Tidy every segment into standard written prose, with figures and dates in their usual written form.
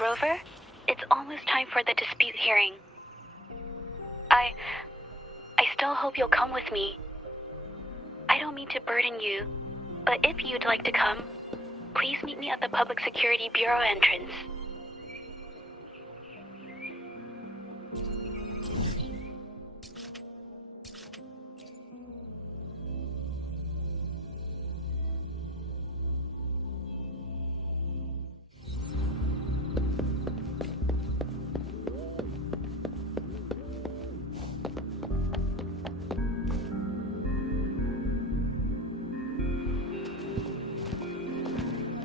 Rover, it's almost time for the dispute hearing. I still hope you'll come with me. I don't mean to burden you, but if you'd like to come, please meet me at the Public Security Bureau entrance.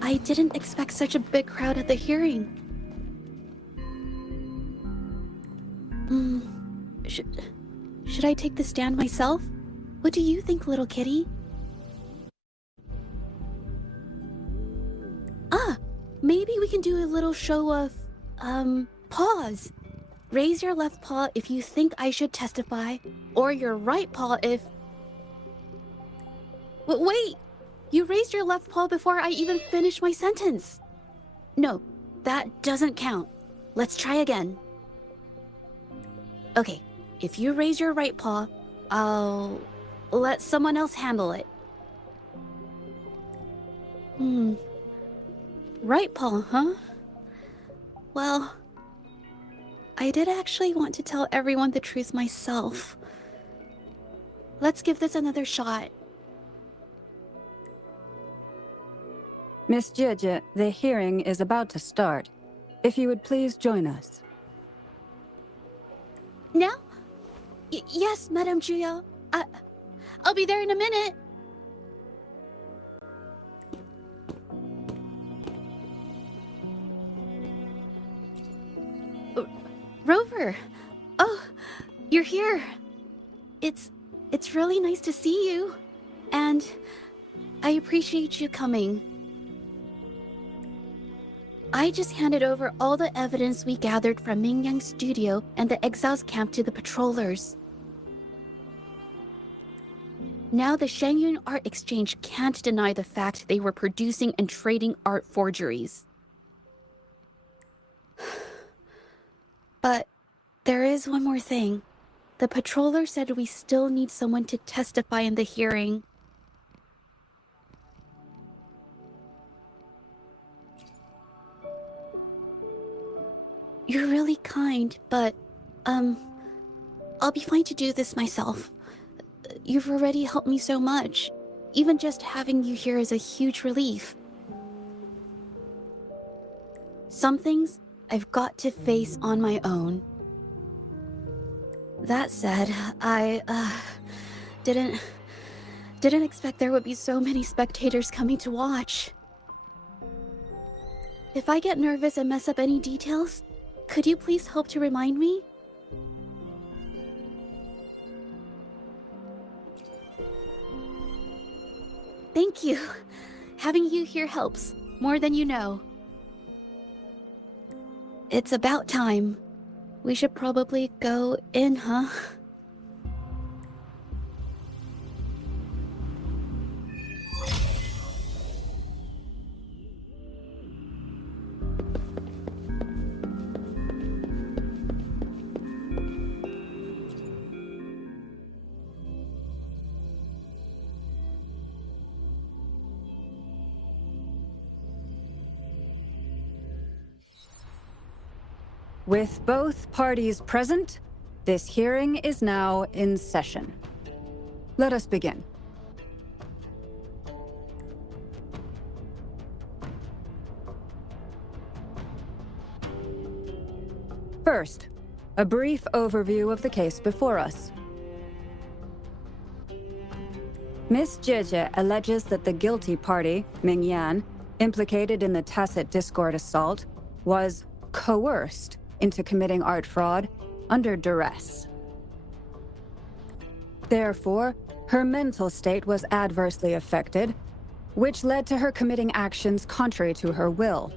I didn't expect such a big crowd at the hearing. Should I take the stand myself? What do you think, little kitty? Maybe we can do a little show of, paws. Raise your left paw if you think I should testify, or your right paw if... Wait! You raised your left paw before I even finished my sentence. No, that doesn't count. Let's try again. Okay, if you raise your right paw, I'll let someone else handle it. Right paw, huh? Well, I did actually want to tell everyone the truth myself. Let's give this another shot. Miss Zhezhi, the hearing is about to start. If you would please join us. Now? Yes, Madame Juyo. I'll be there in a minute. Rover. Oh, you're here. It's really nice to see you. And I appreciate you coming. I just handed over all the evidence we gathered from Mingyang's studio and the exiles camp to the patrollers. Now the Shangyun Art Exchange can't deny the fact they were producing and trading art forgeries. But there is one more thing. The patroller said we still need someone to testify in the hearing. You're really kind, but, I'll be fine to do this myself. You've already helped me so much. Even just having you here is a huge relief. Some things I've got to face on my own. That said, I, didn't expect there would be so many spectators coming to watch. If I get nervous and mess up any details, could you please help to remind me? Thank you. Having you here helps, more than you know. It's about time. We should probably go in, huh? With both parties present, this hearing is now in session. Let us begin. First, a brief overview of the case before us. Miss Zhezhi alleges that the guilty party, Mingyan, implicated in the tacit discord assault, was coerced into committing art fraud under duress. Therefore, her mental state was adversely affected, which led to her committing actions contrary to her will.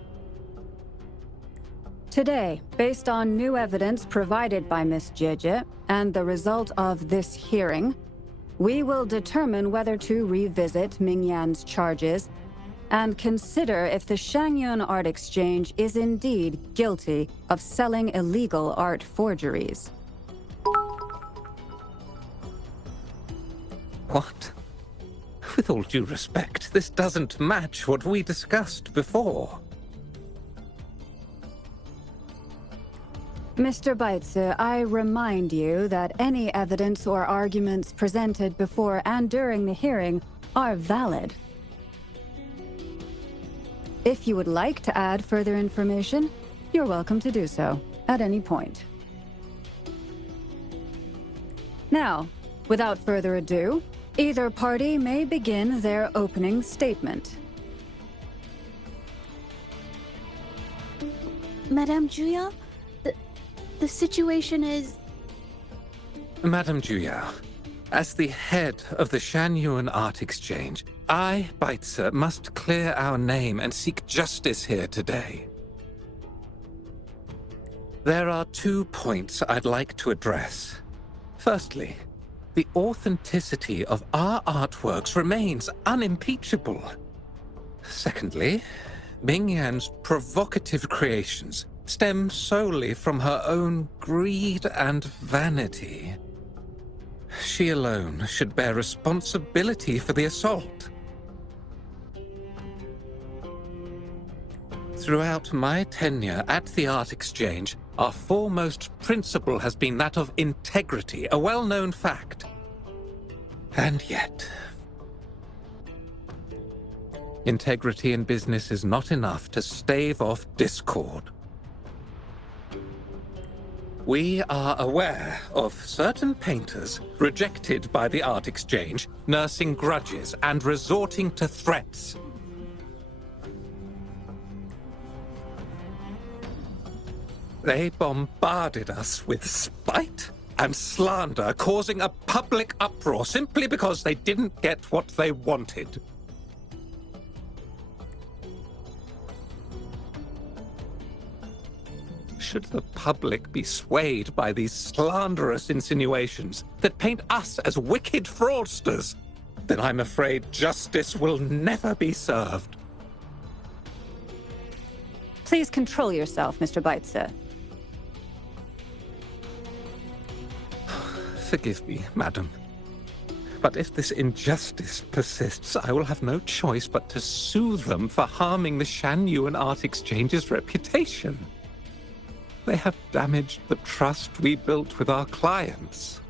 Today, based on new evidence provided by Miss Zhezhi and the result of this hearing, we will determine whether to revisit Mingyan's charges and consider if the Shangyun Art Exchange is indeed guilty of selling illegal art forgeries. What? With all due respect, this doesn't match what we discussed before. Mr. Baitze, I remind you that any evidence or arguments presented before and during the hearing are valid. If you would like to add further information, you're welcome to do so at any point. Now, without further ado, either party may begin their opening statement. Madame Juya, the situation is... Madame Juya, as the head of the Shangyuan Art Exchange, I, Baitze, must clear our name and seek justice here today. There are 2 points I'd like to address. Firstly, the authenticity of our artworks remains unimpeachable. Secondly, Mingyan's provocative creations stem solely from her own greed and vanity. She alone should bear responsibility for the assault. Throughout my tenure at the Art Exchange, our foremost principle has been that of integrity, a well-known fact. And yet, integrity in business is not enough to stave off discord. We are aware of certain painters rejected by the Art Exchange, nursing grudges and resorting to threats. They bombarded us with spite and slander, causing a public uproar simply because they didn't get what they wanted. Should the public be swayed by these slanderous insinuations that paint us as wicked fraudsters, then I'm afraid justice will never be served. Please control yourself, Mr. Baitze. Forgive me, madam. But if this injustice persists, I will have no choice but to sue them for harming the Shangyuan Art Exchange's reputation. They have damaged the trust we built with our clients.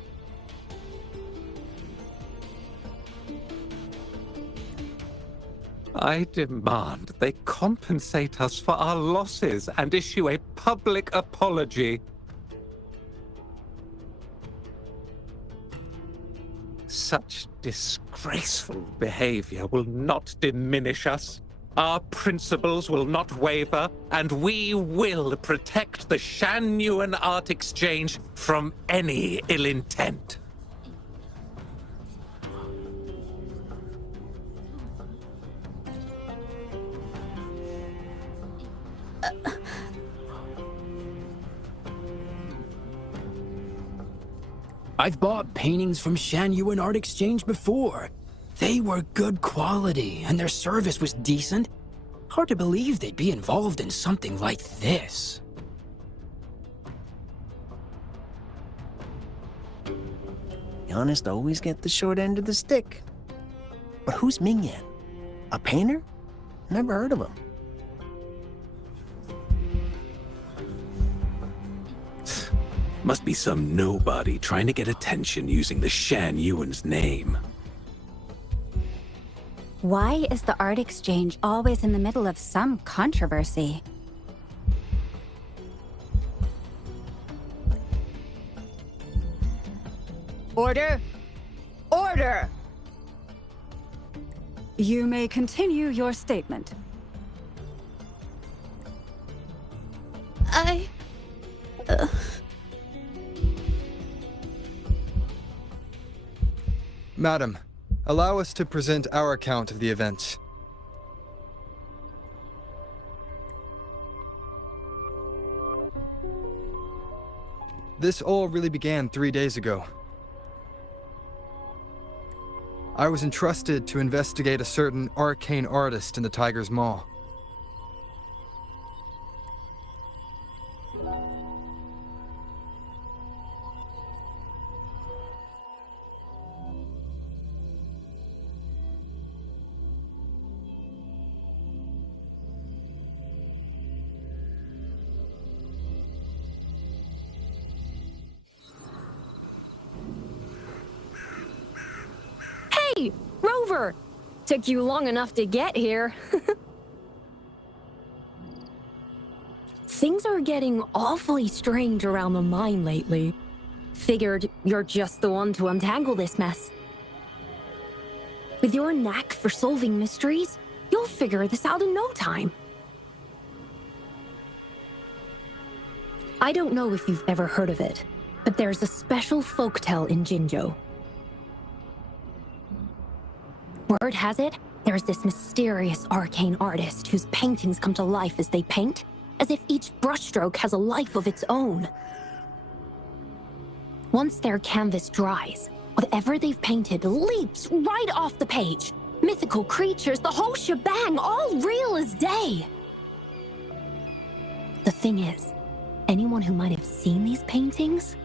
I demand they compensate us for our losses and issue a public apology. Such disgraceful behavior will not diminish us. Our principles will not waver, and we will protect the Shangyuan Art Exchange from any ill intent. I've bought paintings from Shangyuan Art Exchange before. They were good quality, and their service was decent. Hard to believe they'd be involved in something like this. The honest always get the short end of the stick. But who's Mingyan? A painter? Never heard of him. Must be some nobody trying to get attention using the Shangyuan's name. Why is the Art Exchange always in the middle of some controversy? Order! Order! You may continue your statement. Madam, allow us to present our account of the events. This all really began 3 days ago. I was entrusted to investigate a certain arcane artist in the Tiger's Maw. Hey, Rover! Took you long enough to get here. Things are getting awfully strange around the mine lately. Figured you're just the one to untangle this mess. With your knack for solving mysteries, you'll figure this out in no time. I don't know if you've ever heard of it, but there's a special folktale in Jinzhou. Word has it, there's this mysterious arcane artist whose paintings come to life as they paint, as if each brushstroke has a life of its own. Once their canvas dries, whatever they've painted leaps right off the page. Mythical creatures, the whole shebang, all real as day. The thing is, anyone who might have seen these paintings,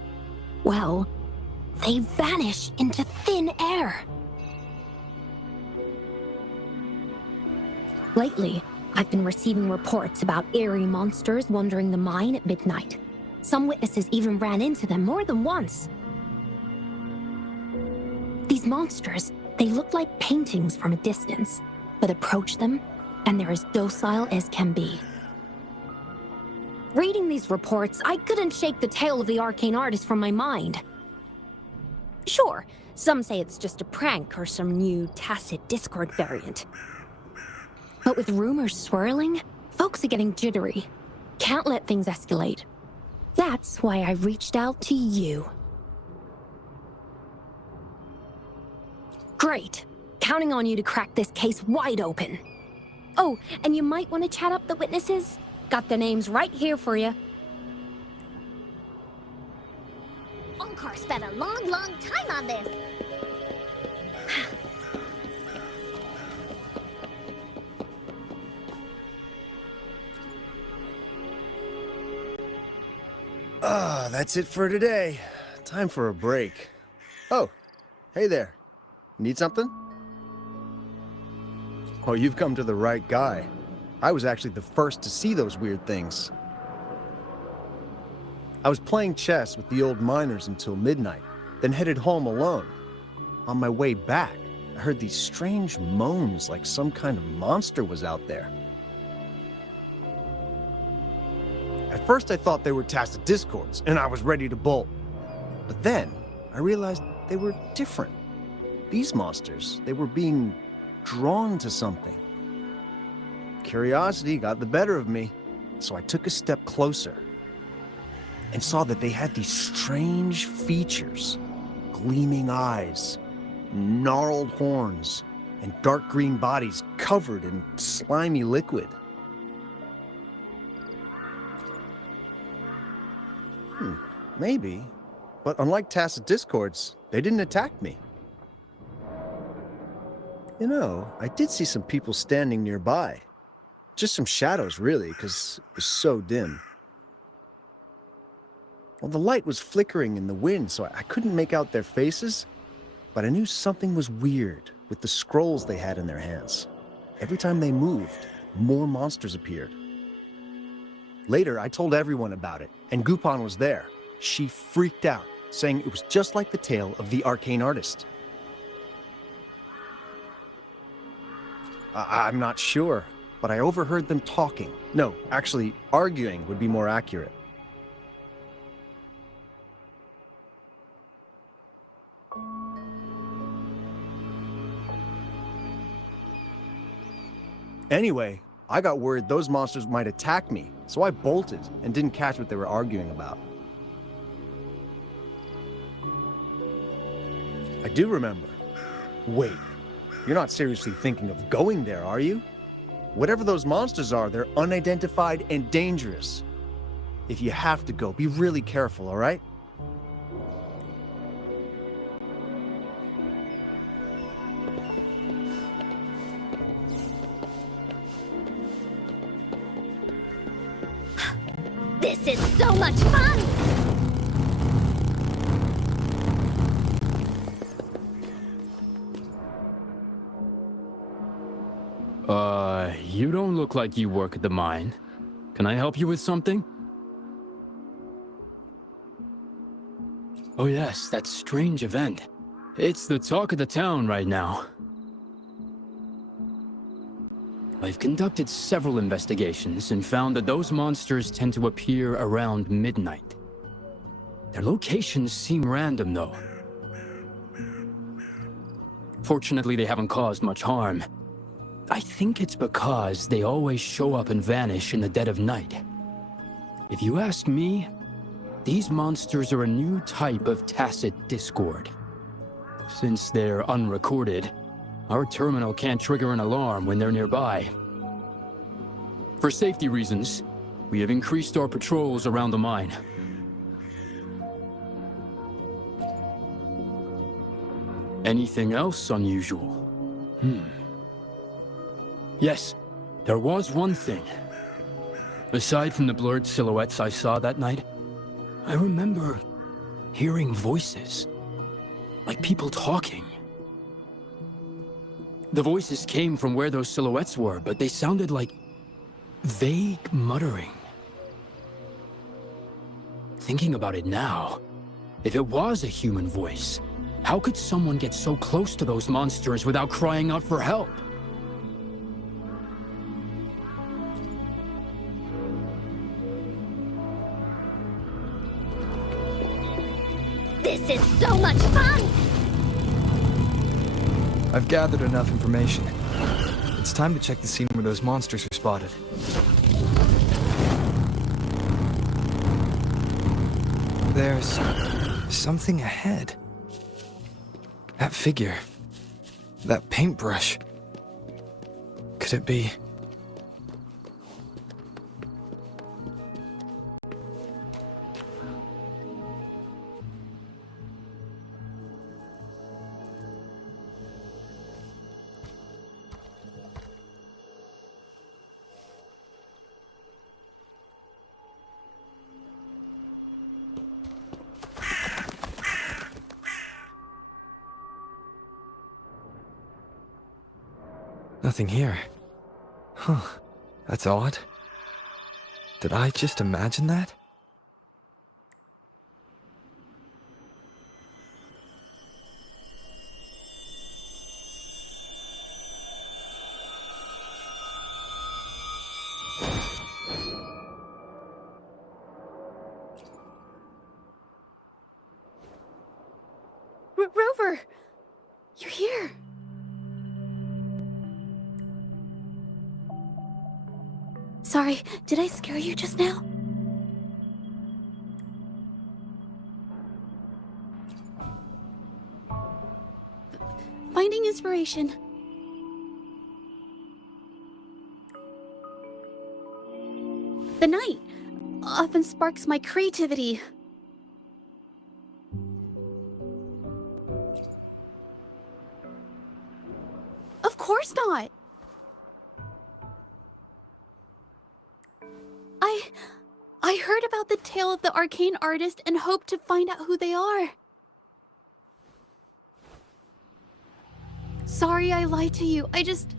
well, they vanish into thin air. Lately, I've been receiving reports about eerie monsters wandering the mine at midnight. Some witnesses even ran into them more than once. These monsters, they look like paintings from a distance, but approach them, and they're as docile as can be. Reading these reports, I couldn't shake the tale of the arcane artist from my mind. Sure, some say it's just a prank or some new tacit Discord variant. But with rumors swirling, folks are getting jittery. Can't let things escalate. That's why I reached out to you. Great. Counting on you to crack this case wide open. Oh, and you might want to chat up the witnesses. Got the names right here for you. Onkar spent a long time on this. That's it for today. Time for a break. Oh, hey there. Need something? Oh, you've come to the right guy. I was actually the first to see those weird things. I was playing chess with the old miners until midnight, then headed home alone. On my way back, I heard these strange moans like some kind of monster was out there. At first I thought they were tacit discords, and I was ready to bolt. But then, I realized they were different. These monsters, they were being drawn to something. Curiosity got the better of me, so I took a step closer and saw that they had these strange features. Gleaming eyes, gnarled horns, and dark green bodies covered in slimy liquid. Maybe, but unlike tacit discords, they didn't attack me. You know, I did see some people standing nearby. Just some shadows, really, because it was so dim. Well, the light was flickering in the wind, so I couldn't make out their faces, but I knew something was weird with the scrolls they had in their hands. Every time they moved, more monsters appeared. Later, I told everyone about it, and Gupon was there. She freaked out, saying it was just like the tale of the arcane artist. I'm not sure, but I overheard them talking. No, actually, arguing would be more accurate. Anyway, I got worried those monsters might attack me, so I bolted and didn't catch what they were arguing about. I do remember. Wait, you're not seriously thinking of going there, are you? Whatever those monsters are, they're unidentified and dangerous. If you have to go, be really careful, all right? This is so much fun! You don't look like you work at the mine. Can I help you with something? Oh yes, that strange event. It's the talk of the town right now. I've conducted several investigations and found that those monsters tend to appear around midnight. Their locations seem random, though. Fortunately, they haven't caused much harm. I think it's because they always show up and vanish in the dead of night. If you ask me, these monsters are a new type of tacit discord. Since they're unrecorded, our terminal can't trigger an alarm when they're nearby. For safety reasons, we have increased our patrols around the mine. Anything else unusual? Yes, there was one thing. Aside from the blurred silhouettes I saw that night, I remember hearing voices, like people talking. The voices came from where those silhouettes were, but they sounded like vague muttering. Thinking about it now, if it was a human voice, how could someone get so close to those monsters without crying out for help? This is so much fun! I've gathered enough information. It's time to check the scene where those monsters were spotted. There's something ahead. That figure. That paintbrush. Could it be... Nothing here. Huh. That's odd. Did I just imagine that? Rover! You're here! Sorry, did I scare you just now? Finding inspiration. The night often sparks my creativity. Of course not! I heard about the tale of the arcane artist and hoped to find out who they are. Sorry I lied to you. I didn't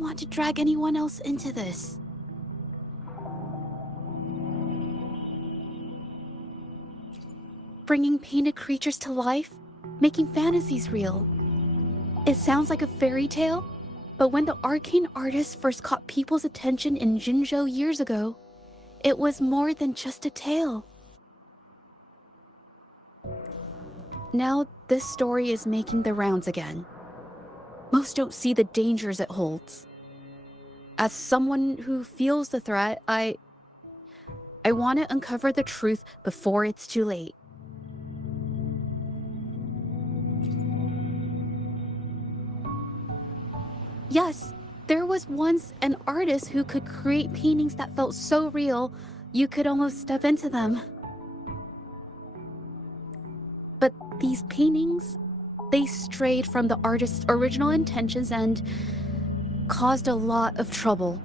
want to drag anyone else into this. Bringing painted creatures to life, making fantasies real. It sounds like a fairy tale, but when the arcane artist first caught people's attention in Jinzhou years ago, it was more than just a tale. Now this story is making the rounds again. Most don't see the dangers it holds. As someone who feels the threat, I want to uncover the truth before it's too late. Yes, there was once an artist who could create paintings that felt so real, you could almost step into them. But these paintings, they strayed from the artist's original intentions and caused a lot of trouble.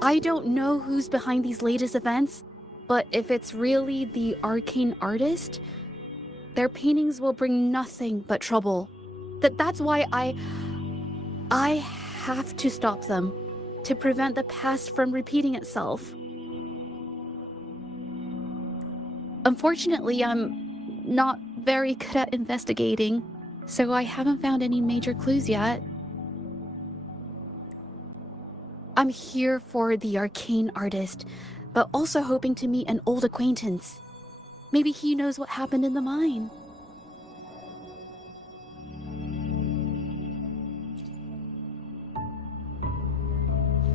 I don't know who's behind these latest events, but if it's really the arcane artist, their paintings will bring nothing but trouble. That's why I have to stop them, to prevent the past from repeating itself. Unfortunately, I'm not very good at investigating, so I haven't found any major clues yet. I'm here for the arcane artist, but also hoping to meet an old acquaintance. Maybe he knows what happened in the mine.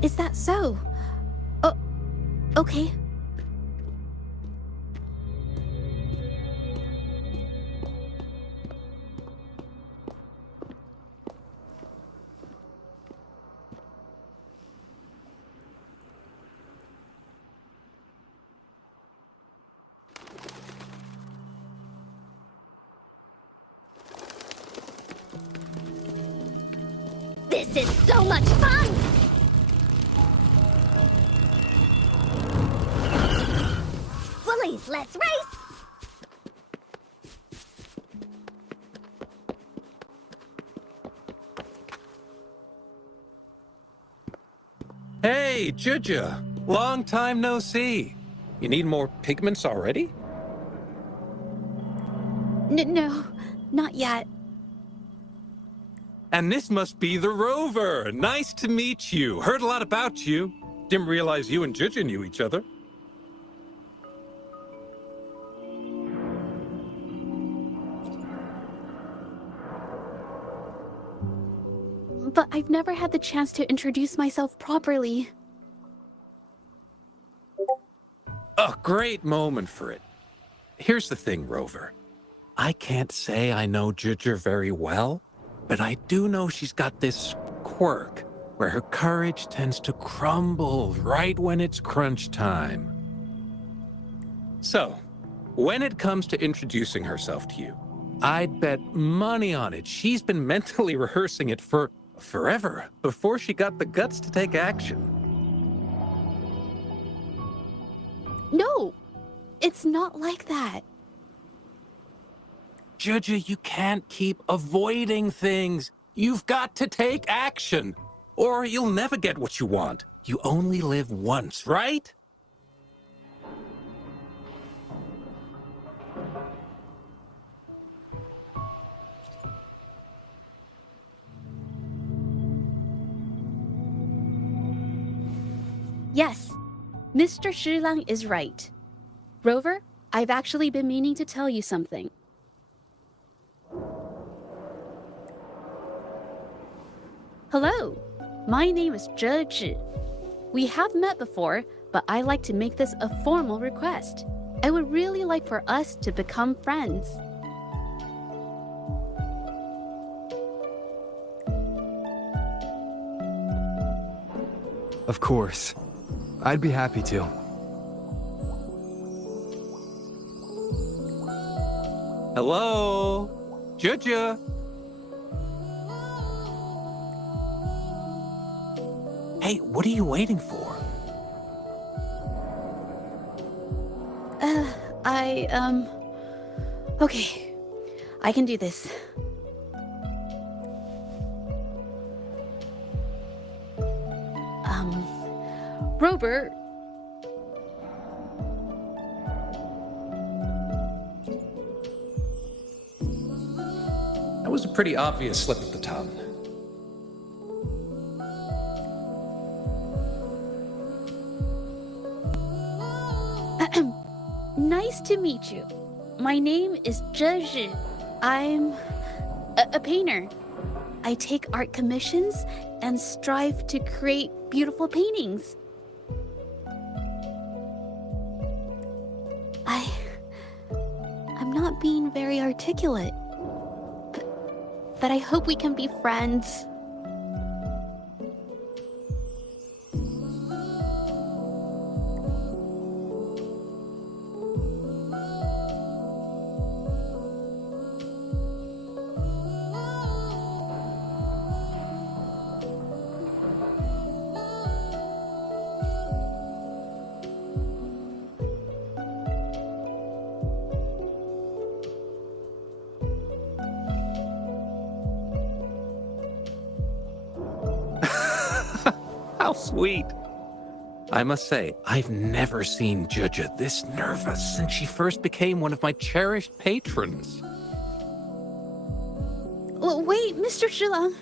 Is that so? Oh, okay. This is so much fun! Bullies, let's race! Hey, Zhezhi! Long time no see. You need more pigments already? No, not yet. And this must be the Rover. Nice to meet you. Heard a lot about you. Didn't realize you and Zhezhi knew each other. But I've never had the chance to introduce myself properly. A great moment for it. Here's the thing, Rover. I can't say I know Zhezhi very well, but I do know she's got this quirk where her courage tends to crumble right when it's crunch time. So, when it comes to introducing herself to you, I'd bet money on it she's been mentally rehearsing it for forever before she got the guts to take action. No, it's not like that. Zhezhi, you can't keep avoiding things. You've got to take action, or you'll never get what you want. You only live once, right? Yes, Mr. Shilang is right. Rover, I've actually been meaning to tell you something. Hello, my name is Zhezhi. We have met before, but I like to make this a formal request. I would really like for us to become friends. Of course. I'd be happy to. Hello? Zhezhi? Hey, what are you waiting for? Okay. I can do this. Robert. That was a pretty obvious slip of the tongue. Nice to meet you. My name is Zhezhi. I'm a painter. I take art commissions and strive to create beautiful paintings. I'm not being very articulate, but I hope we can be friends. How sweet. I must say, I've never seen Zhezhi this nervous since she first became one of my cherished patrons. Wait, Mr. Zhilang.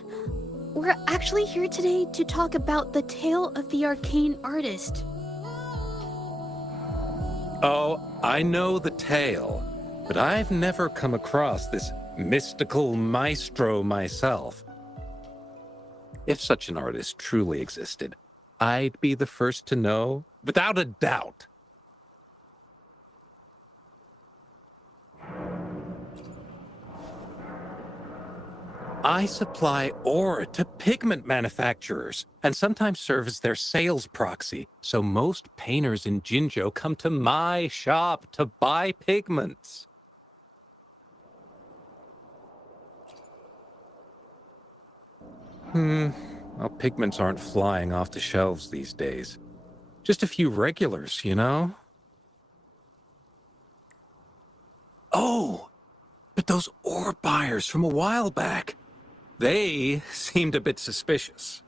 We're actually here today to talk about the tale of the arcane artist. Oh, I know the tale, but I've never come across this mystical maestro myself. If such an artist truly existed, I'd be the first to know, without a doubt. I supply ore to pigment manufacturers and sometimes serve as their sales proxy, so most painters in Jinzhou come to my shop to buy pigments. Well, pigments aren't flying off the shelves these days. Just a few regulars, you know? Oh, but those ore buyers from a while back, they seemed a bit suspicious.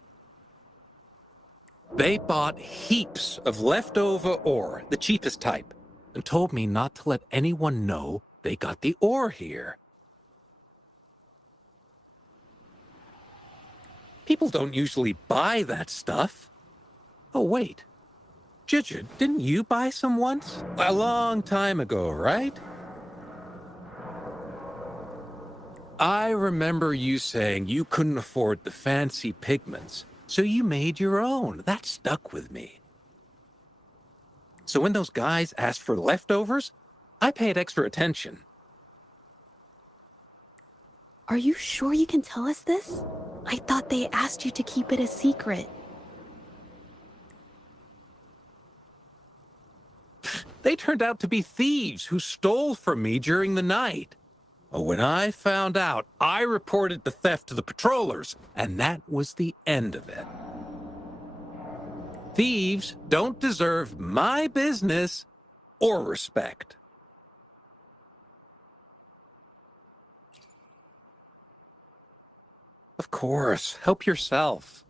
They bought heaps of leftover ore, the cheapest type, and told me not to let anyone know they got the ore here. People don't usually buy that stuff. Oh, wait. Zhezhi, didn't you buy some once? A long time ago, right? I remember you saying you couldn't afford the fancy pigments, so you made your own. That stuck with me. So when those guys asked for leftovers, I paid extra attention. Are you sure you can tell us this? I thought they asked you to keep it a secret. They turned out to be thieves who stole from me during the night. When I found out, I reported the theft to the patrollers, and that was the end of it. Thieves don't deserve my business or respect. Of course, help yourself.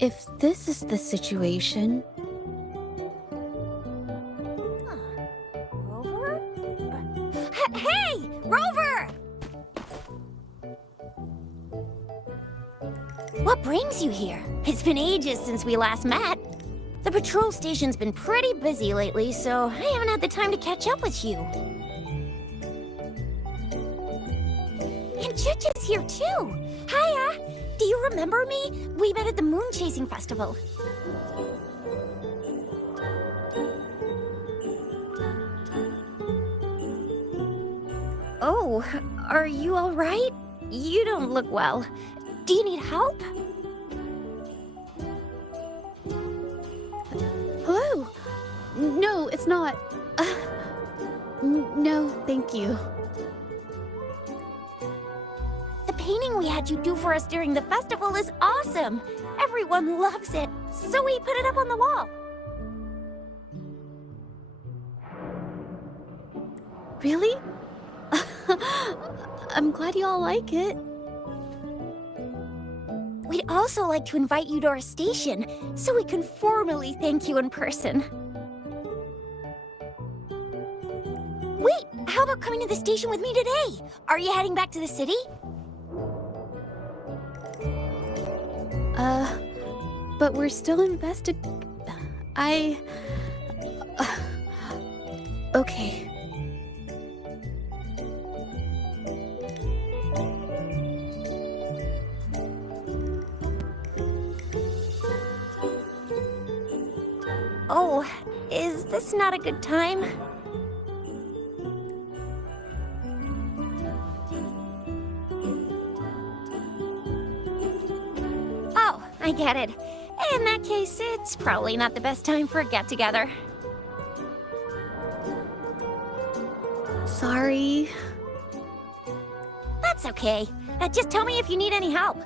If this is the situation... Rover? Hey! Rover! What brings you here? It's been ages since we last met. The patrol station's been pretty busy lately, so I haven't had the time to catch up with you. And Zhezhi's here too! Hiya! Do you remember me? We met at the Moon Chasing Festival. Oh, are you all right? You don't look well. Do you need help? Hello? No, it's not. No, thank you. The painting we had you do for us during the festival is awesome. Everyone loves it, so we put it up on the wall. Really? I'm glad you all like it. We'd also like to invite you to our station, so we can formally thank you in person. Wait, how about coming to the station with me today? Are you heading back to the city? But we're still okay. Oh, is this not a good time? Oh, I get it. In that case, it's probably not the best time for a get-together. Sorry. That's okay. Just tell me if you need any help.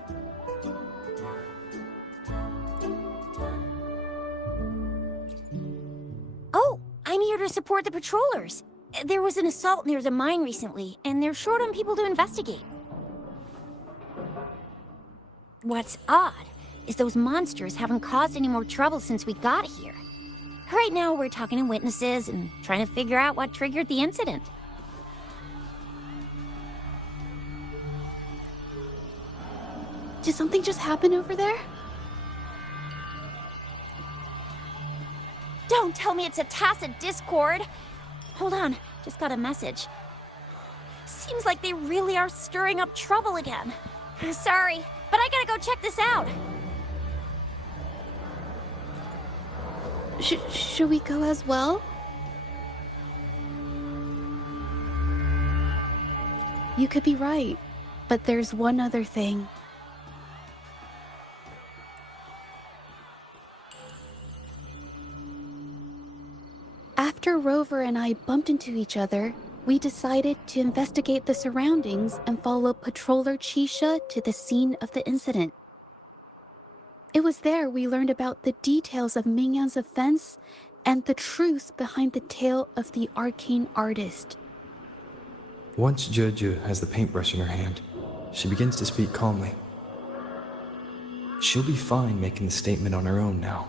Oh, I'm here to support the patrollers. There was an assault near the mine recently, and they're short on people to investigate. What's odd is those monsters haven't caused any more trouble since we got here. Right now, we're talking to witnesses and trying to figure out what triggered the incident. Did something just happen over there? Don't tell me it's a tacit discord. Hold on, just got a message. Seems like they really are stirring up trouble again. Sorry, but I gotta go check this out. Should we go as well? You could be right, but there's one other thing. After Rover and I bumped into each other, we decided to investigate the surroundings and follow Patroller Chisha to the scene of the incident. It was there we learned about the details of Mingyan's offense and the truth behind the tale of the arcane artist. Once Zhezhi has the paintbrush in her hand, she begins to speak calmly. She'll be fine making the statement on her own now.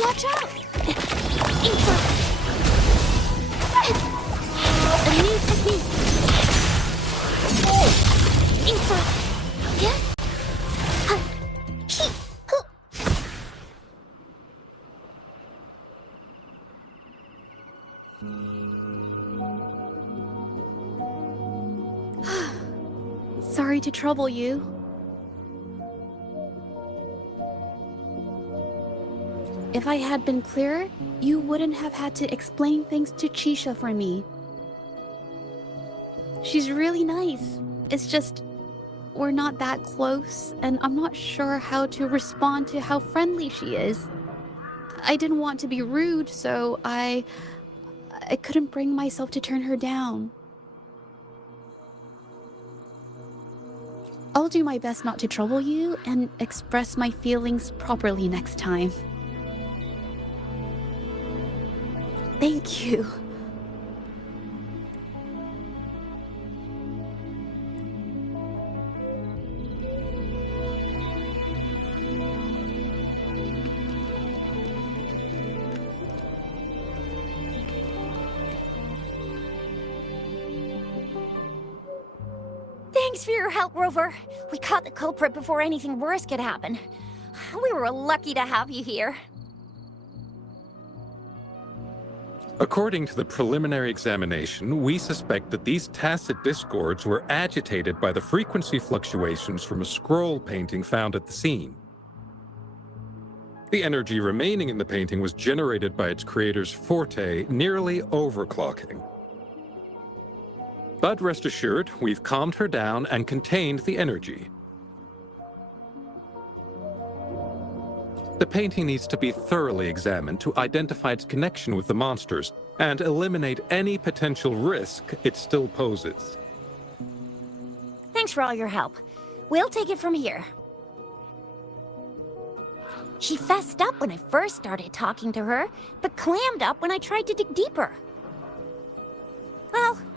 Watch out! A new technique. Yes. Sorry to trouble you. If I had been clearer, you wouldn't have had to explain things to Chisha for me. She's really nice. It's just, we're not that close, and I'm not sure how to respond to how friendly she is. I didn't want to be rude, so I couldn't bring myself to turn her down. I'll do my best not to trouble you and express my feelings properly next time. Thank you. Thanks for your help, Rover. We caught the culprit before anything worse could happen. We were lucky to have you here. According to the preliminary examination, we suspect that these tacit discords were agitated by the frequency fluctuations from a scroll painting found at the scene. The energy remaining in the painting was generated by its creator's forte, nearly overclocking. But rest assured, we've calmed her down and contained the energy. The painting needs to be thoroughly examined to identify its connection with the monsters and eliminate any potential risk it still poses. Thanks for all your help. We'll take it from here. She fessed up when I first started talking to her, but clammed up when I tried to dig deeper.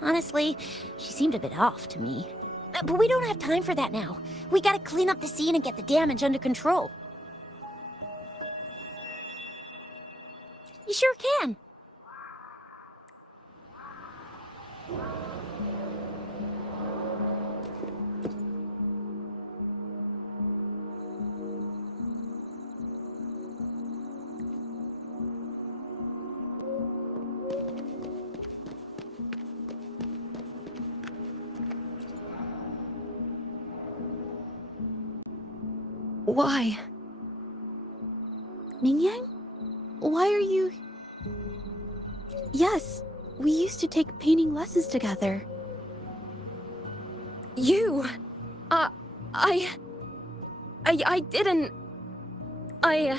Honestly, she seemed a bit off to me. But we don't have time for that now. We gotta clean up the scene and get the damage under control. You sure can. Why? Mingyang? Why are you... Yes, we used to take painting lessons together. You... I didn't... I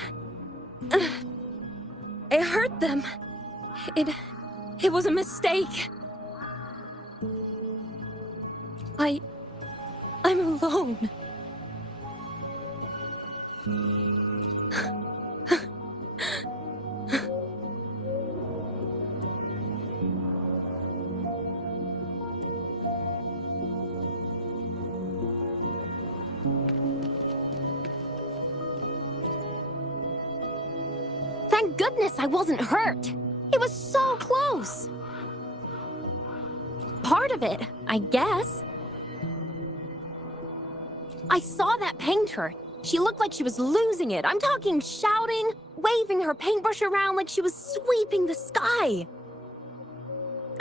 hurt them. It was a mistake. I'm alone. Thank goodness I wasn't hurt. It was so close. Part of it, I guess. I saw that painter. She looked like she was losing it. I'm talking shouting, waving her paintbrush around like she was sweeping the sky.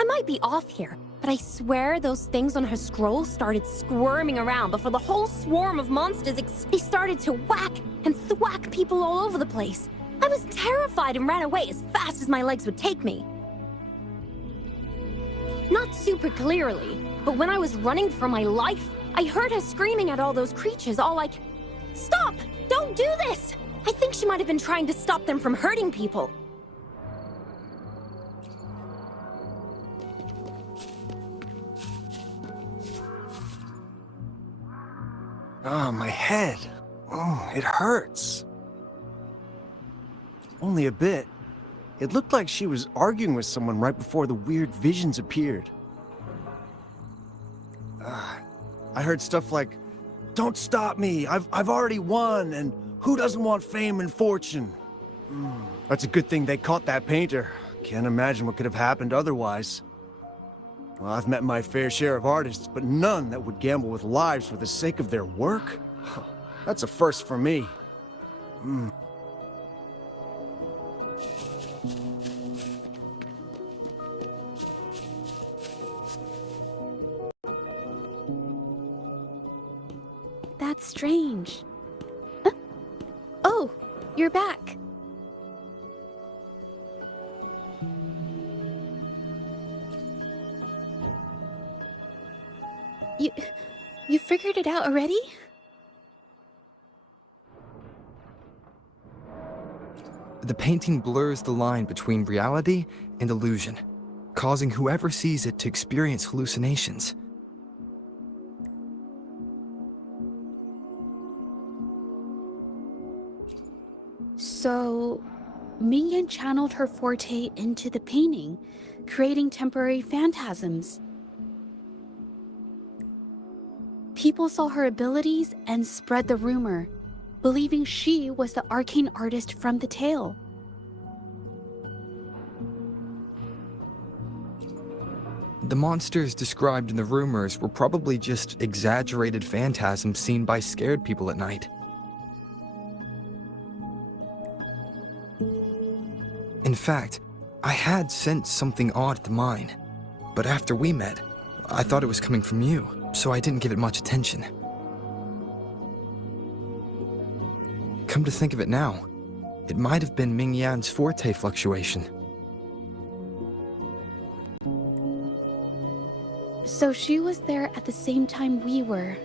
I might be off here, but I swear those things on her scroll started squirming around before the whole swarm of monsters they started to whack and thwack people all over the place. I was terrified and ran away as fast as my legs would take me. Not super clearly, but when I was running for my life, I heard her screaming at all those creatures, all like, "Stop! Don't do this!" I think she might have been trying to stop them from hurting people. Oh, my head. Oh, it hurts. Only a bit. It looked like she was arguing with someone right before the weird visions appeared. I heard stuff like, "Don't stop me, I've already won, and who doesn't want fame and fortune?" That's a good thing they caught that painter. Can't imagine what could have happened otherwise. Well, I've met my fair share of artists, but none that would gamble with lives for the sake of their work? That's a first for me. That's strange. Huh? Oh, you're back. You figured it out already? The painting blurs the line between reality and illusion, causing whoever sees it to experience hallucinations. So, Mingyan channeled her forte into the painting, creating temporary phantasms. People saw her abilities and spread the rumor, believing she was the arcane artist from the tale. The monsters described in the rumors were probably just exaggerated phantasms seen by scared people at night. In fact, I had sensed something odd at the mine, but after we met, I thought it was coming from you, so I didn't give it much attention. Come to think of it now, it might have been Mingyan's forte fluctuation. So she was there at the same time we were.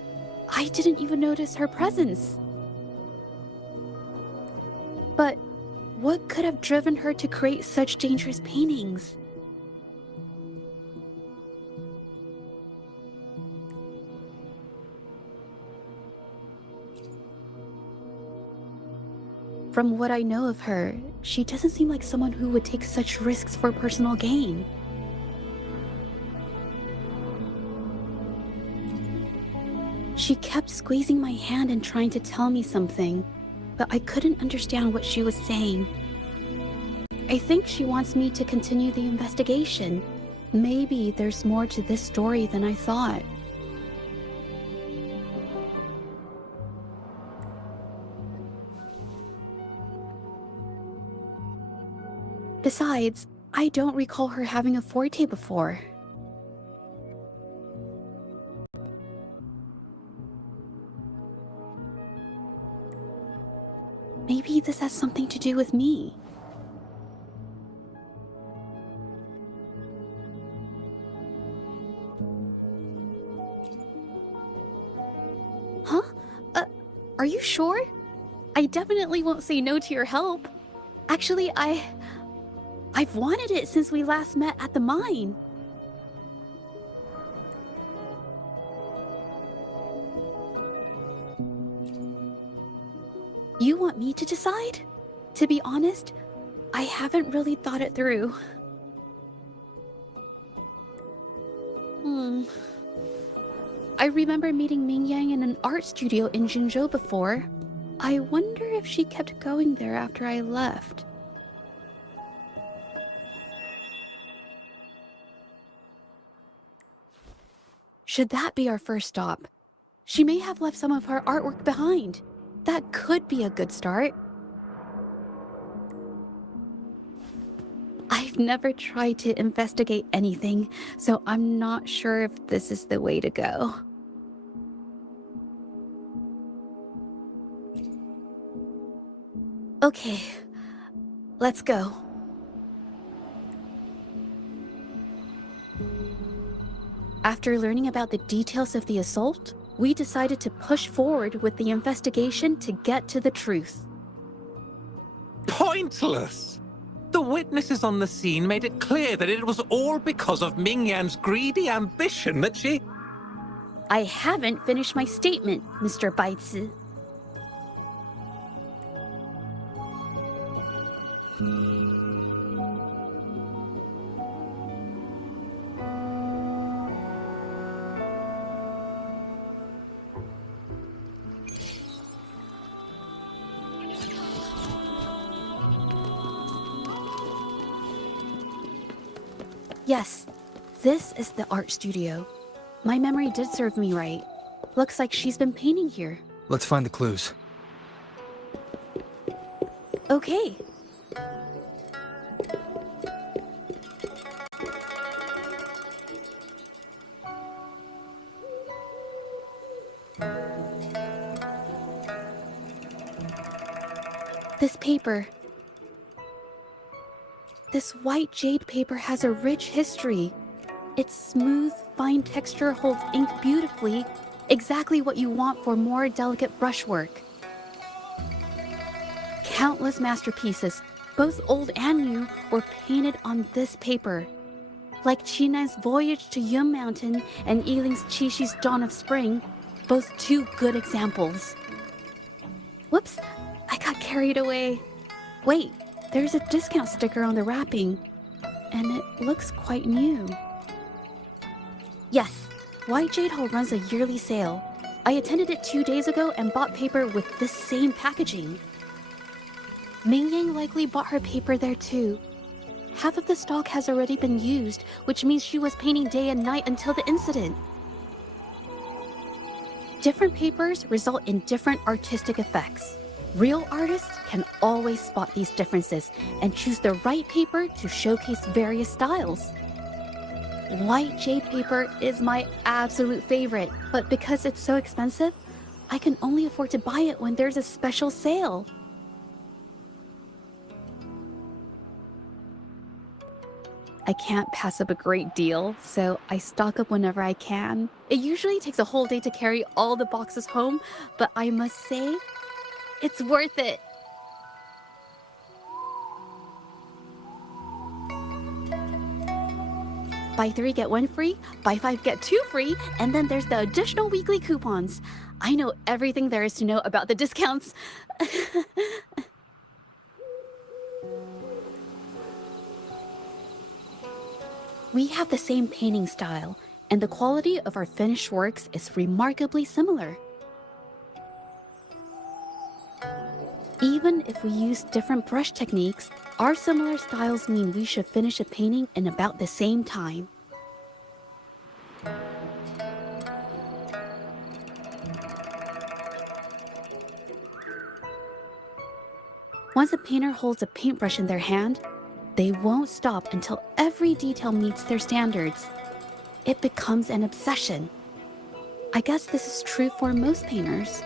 I didn't even notice her presence. But what could have driven her to create such dangerous paintings? From what I know of her, she doesn't seem like someone who would take such risks for personal gain. She kept squeezing my hand and trying to tell me something, but I couldn't understand what she was saying. I think she wants me to continue the investigation. Maybe there's more to this story than I thought. Besides, I don't recall her having a forte before. Maybe this has something to do with me. Huh? Are you sure? I definitely won't say no to your help. Actually, I've wanted it since we last met at the mine. You want me to decide? To be honest, I haven't really thought it through. I remember meeting Ming Yang in an art studio in Jinzhou before. I wonder if she kept going there after I left. Should that be our first stop? She may have left some of her artwork behind. That could be a good start. I've never tried to investigate anything, so I'm not sure if this is the way to go. Okay, let's go. After learning about the details of the assault, we decided to push forward with the investigation to get to the truth. Pointless! The witnesses on the scene made it clear that it was all because of Ming Yan's greedy ambition that she... I haven't finished my statement, Mr. Baizi. Yes, this is the art studio. My memory did serve me right. Looks like she's been painting here. Let's find the clues. Okay. This paper. This white jade paper has a rich history. Its smooth, fine texture holds ink beautifully, exactly what you want for more delicate brushwork. Countless masterpieces, both old and new, were painted on this paper. Like Qinan's Voyage to Yun Mountain and Yiling's Qixu's Dawn of Spring, both two good examples. Whoops, I got carried away. Wait, there's a discount sticker on the wrapping, and it looks quite new. Yes, White Jade Hall runs a yearly sale. I attended it 2 days ago and bought paper with this same packaging. Ming Yang likely bought her paper there too. Half of the stock has already been used, which means she was painting day and night until the incident. Different papers result in different artistic effects. Real artists can always spot these differences and choose the right paper to showcase various styles. White jade paper is my absolute favorite, but because it's so expensive, I can only afford to buy it when there's a special sale. I can't pass up a great deal, so I stock up whenever I can. It usually takes a whole day to carry all the boxes home, but I must say, it's worth it. Buy 3, get 1 free, buy 5, get 2 free, and then there's the additional weekly coupons. I know everything there is to know about the discounts. We have the same painting style, and the quality of our finished works is remarkably similar. Even if we use different brush techniques, our similar styles mean we should finish a painting in about the same time. Once a painter holds a paintbrush in their hand, they won't stop until every detail meets their standards. It becomes an obsession. I guess this is true for most painters.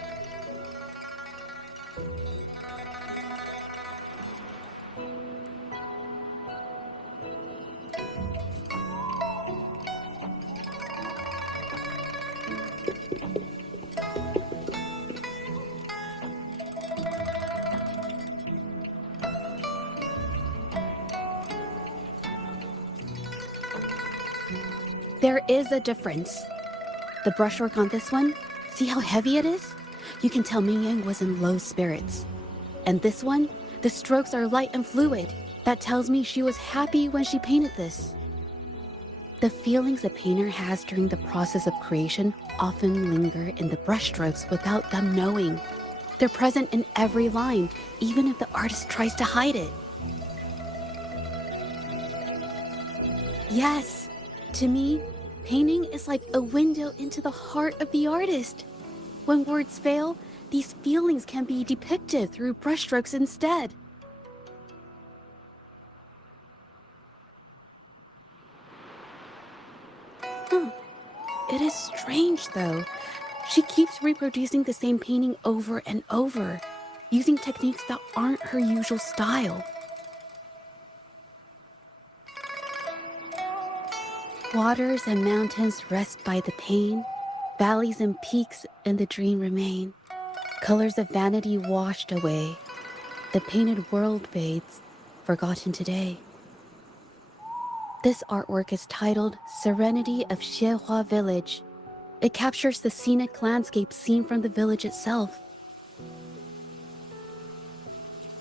There is a difference. The brushwork on this one, see how heavy it is? You can tell Ming Yang was in low spirits. And this one, the strokes are light and fluid. That tells me she was happy when she painted this. The feelings a painter has during the process of creation often linger in the brushstrokes without them knowing. They're present in every line, even if the artist tries to hide it. Yes, to me, painting is like a window into the heart of the artist. When words fail, these feelings can be depicted through brushstrokes instead. It is strange, though. She keeps reproducing the same painting over and over, using techniques that aren't her usual style. Waters and mountains rest by the pain, valleys and peaks in the dream remain. Colors of vanity washed away, the painted world fades, forgotten today. This artwork is titled Serenity of Xiehua Village. It captures the scenic landscape seen from the village itself.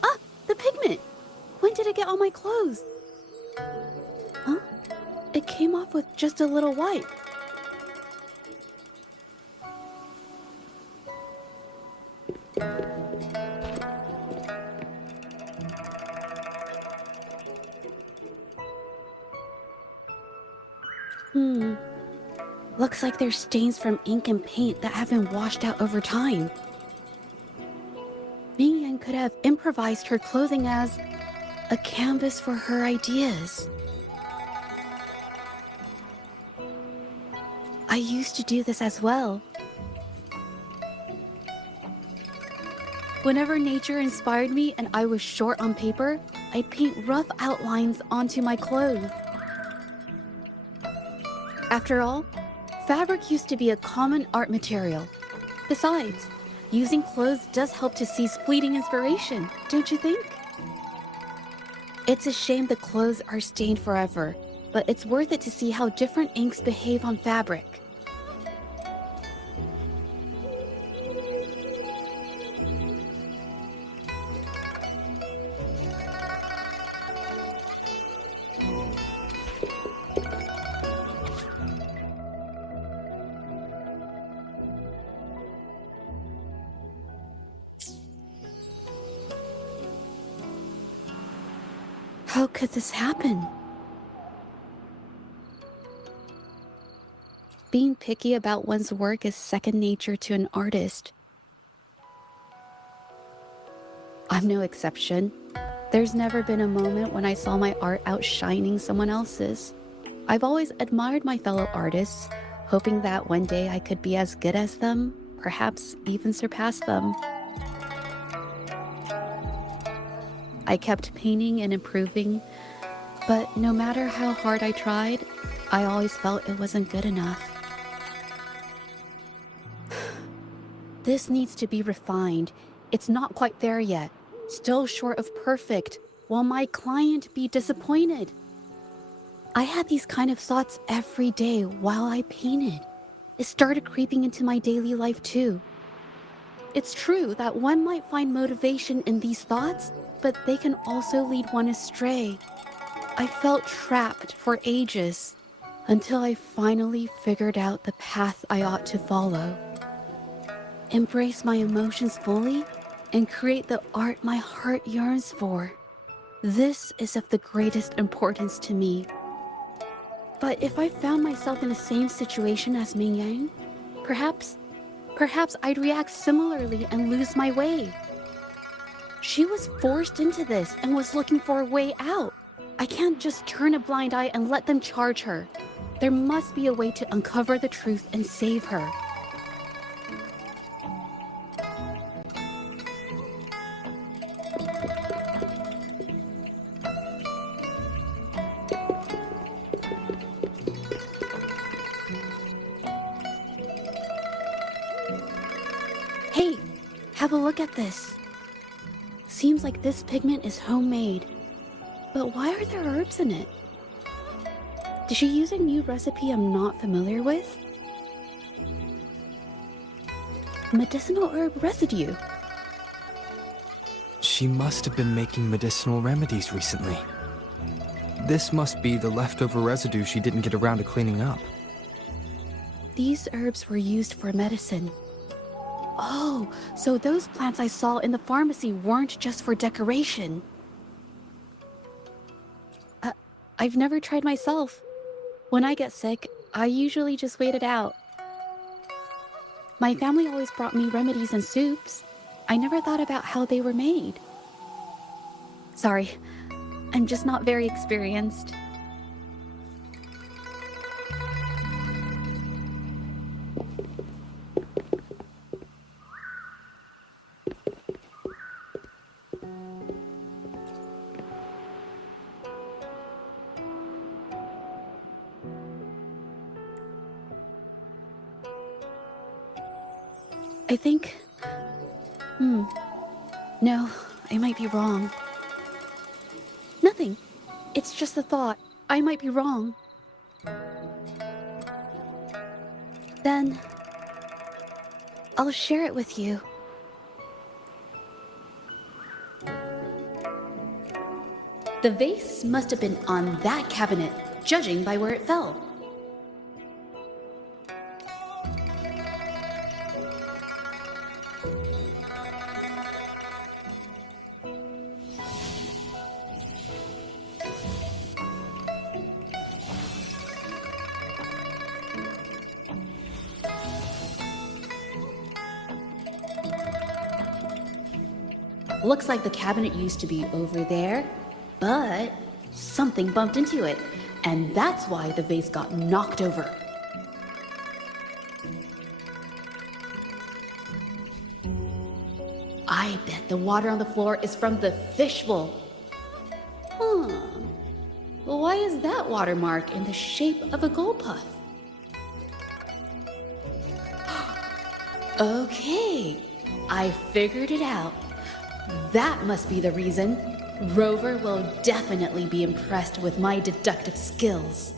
Ah, the pigment! When did it get on my clothes? Huh? It came off with just a little wipe. Looks like there's stains from ink and paint that have been washed out over time. Ming Yan could have improvised her clothing as a canvas for her ideas. I used to do this as well. Whenever nature inspired me and I was short on paper, I'd paint rough outlines onto my clothes. After all, fabric used to be a common art material. Besides, using clothes does help to seize fleeting inspiration, don't you think? It's a shame the clothes are stained forever, but it's worth it to see how different inks behave on fabric. How could this happen? Being picky about one's work is second nature to an artist. I'm no exception. There's never been a moment when I saw my art outshining someone else's. I've always admired my fellow artists, hoping that one day I could be as good as them, perhaps even surpass them. I kept painting and improving, but no matter how hard I tried, I always felt it wasn't good enough. This needs to be refined. It's not quite there yet. Still short of perfect. Will my client be disappointed? I had these kind of thoughts every day while I painted. It started creeping into my daily life too. It's true that one might find motivation in these thoughts, but they can also lead one astray. I felt trapped for ages. Until I finally figured out the path I ought to follow. Embrace my emotions fully and create the art my heart yearns for. This is of the greatest importance to me. But if I found myself in the same situation as Ming Yang, perhaps I'd react similarly and lose my way. She was forced into this and was looking for a way out. I can't just turn a blind eye and let them charge her. There must be a way to uncover the truth and save her. Hey, have a look at this. Seems like this pigment is homemade. But why are there herbs in it? Did she use a new recipe I'm not familiar with? Medicinal herb residue. She must have been making medicinal remedies recently. This must be the leftover residue she didn't get around to cleaning up. These herbs were used for medicine. Oh, so those plants I saw in the pharmacy weren't just for decoration. I've never tried myself. When I get sick, I usually just wait it out. My family always brought me remedies and soups. I never thought about how they were made. Sorry, I'm just not very experienced. I think... No, I might be wrong. Nothing. It's just a thought. I might be wrong. Then... I'll share it with you. The vase must have been on that cabinet, judging by where it fell. Looks like the cabinet used to be over there, but something bumped into it, and that's why the vase got knocked over. I bet the water on the floor is from the fishbowl. Why is that watermark in the shape of a gold puff? Okay, I figured it out. That must be the reason. Rover will definitely be impressed with my deductive skills.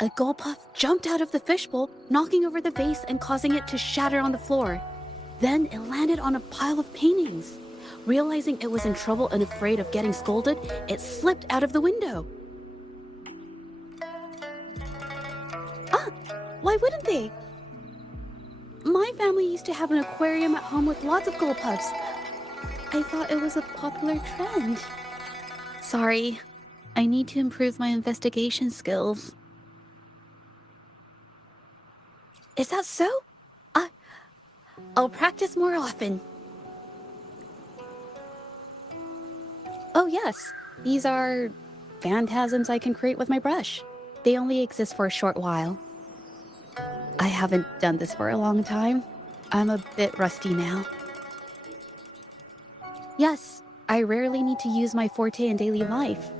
A gold puff jumped out of the fishbowl, knocking over the vase and causing it to shatter on the floor. Then it landed on a pile of paintings. Realizing it was in trouble and afraid of getting scolded, it slipped out of the window. Why wouldn't they? My family used to have an aquarium at home with lots of gold puffs. I thought it was a popular trend. Sorry, I need to improve my investigation skills. Is that so? I'll practice more often. Oh yes, these are phantasms I can create with my brush. They only exist for a short while. I haven't done this for a long time. I'm a bit rusty now. Yes, I rarely need to use my forte in daily life.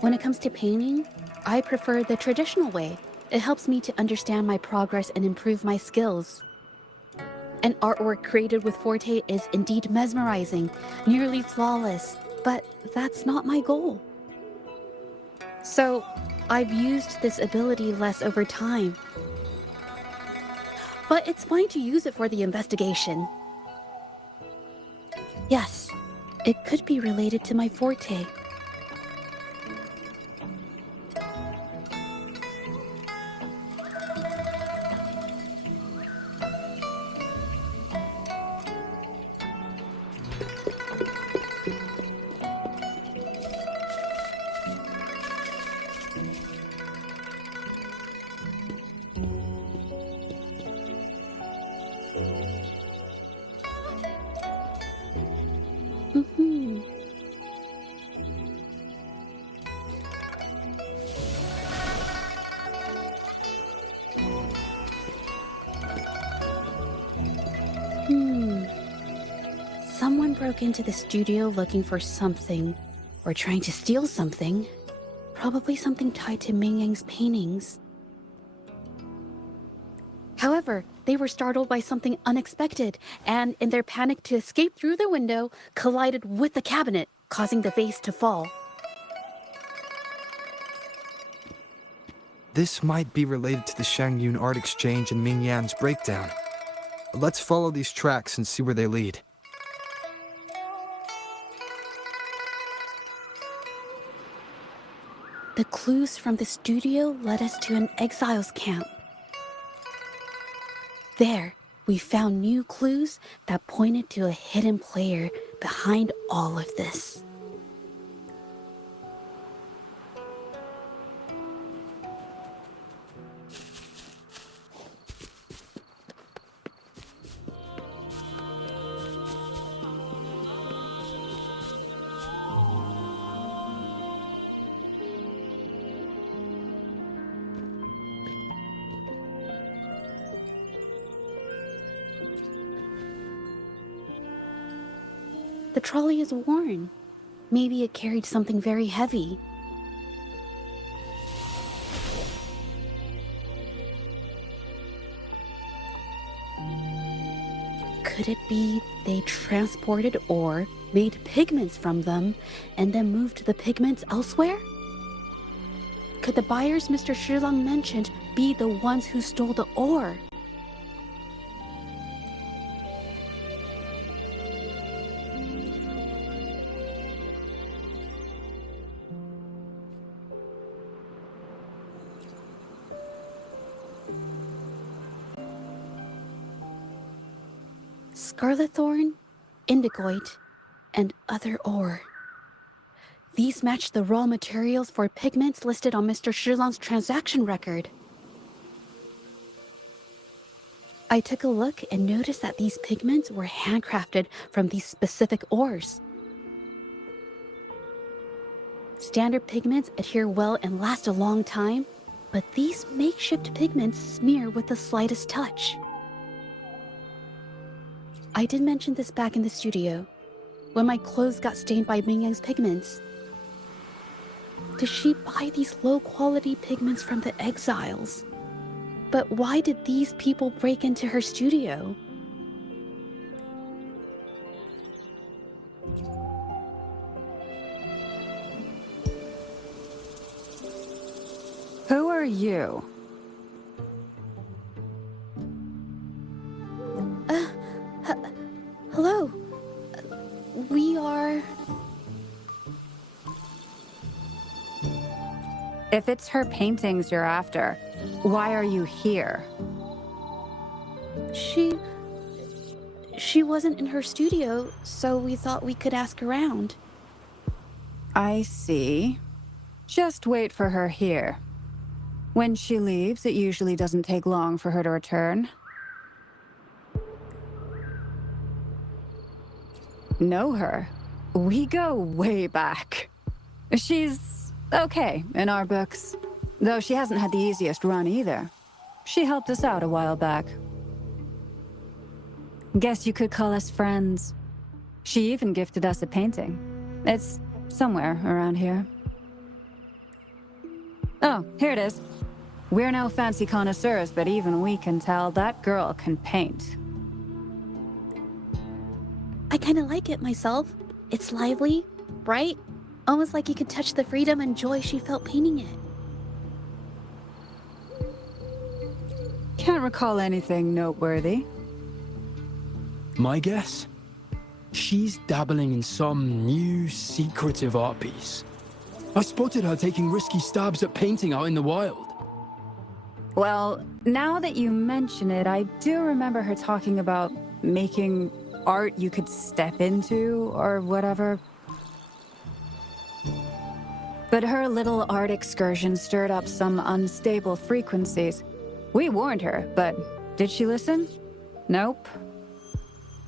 When it comes to painting, I prefer the traditional way. It helps me to understand my progress and improve my skills. An artwork created with forte is indeed mesmerizing, nearly flawless, but that's not my goal. So, I've used this ability less over time. But it's fine to use it for the investigation. Yes, it could be related to my forte. Someone broke into the studio looking for something, or trying to steal something. Probably something tied to Ming Yang's paintings. However, they were startled by something unexpected, and in their panic to escape through the window, collided with the cabinet, causing the vase to fall. This might be related to the Shangyun art exchange and Ming Yan's breakdown. Let's follow these tracks and see where they lead. The clues from the studio led us to an exiles camp. There, we found new clues that pointed to a hidden player behind all of this. The trolley is worn. Maybe it carried something very heavy. Could it be they transported ore, made pigments from them, and then moved the pigments elsewhere? Could the buyers Mr. Shilang mentioned be the ones who stole the ore? Scarlet thorn, indigoite, and other ore. These match the raw materials for pigments listed on Mr. Shilang's transaction record. I took a look and noticed that these pigments were handcrafted from these specific ores. Standard pigments adhere well and last a long time, but these makeshift pigments smear with the slightest touch. I did mention this back in the studio, when my clothes got stained by Ming Yang's pigments. Did she buy these low-quality pigments from the exiles? But why did these people break into her studio? Who are you? Hello. We are... If it's her paintings you're after, why are you here? She wasn't in her studio, so we thought we could ask around. I see. Just wait for her here. When she leaves, it usually doesn't take long for her to return. Know her? We go way back. She's okay in our books, though she hasn't had the easiest run either. She helped us out a while back. Guess you could call us friends. She even gifted us a painting. It's somewhere around here. Oh, here it is. We're no fancy connoisseurs, but even we can tell that girl can paint. I kind of like it myself. It's lively, bright, almost like you could touch the freedom and joy she felt painting it. can't recall anything noteworthy. My guess? She's dabbling in some new, secretive art piece. I spotted her taking risky stabs at painting out in the wild. Well, now that you mention it, I do remember her talking about making art you could step into, or whatever. But her little art excursion stirred up some unstable frequencies. We warned her, but did she listen? Nope.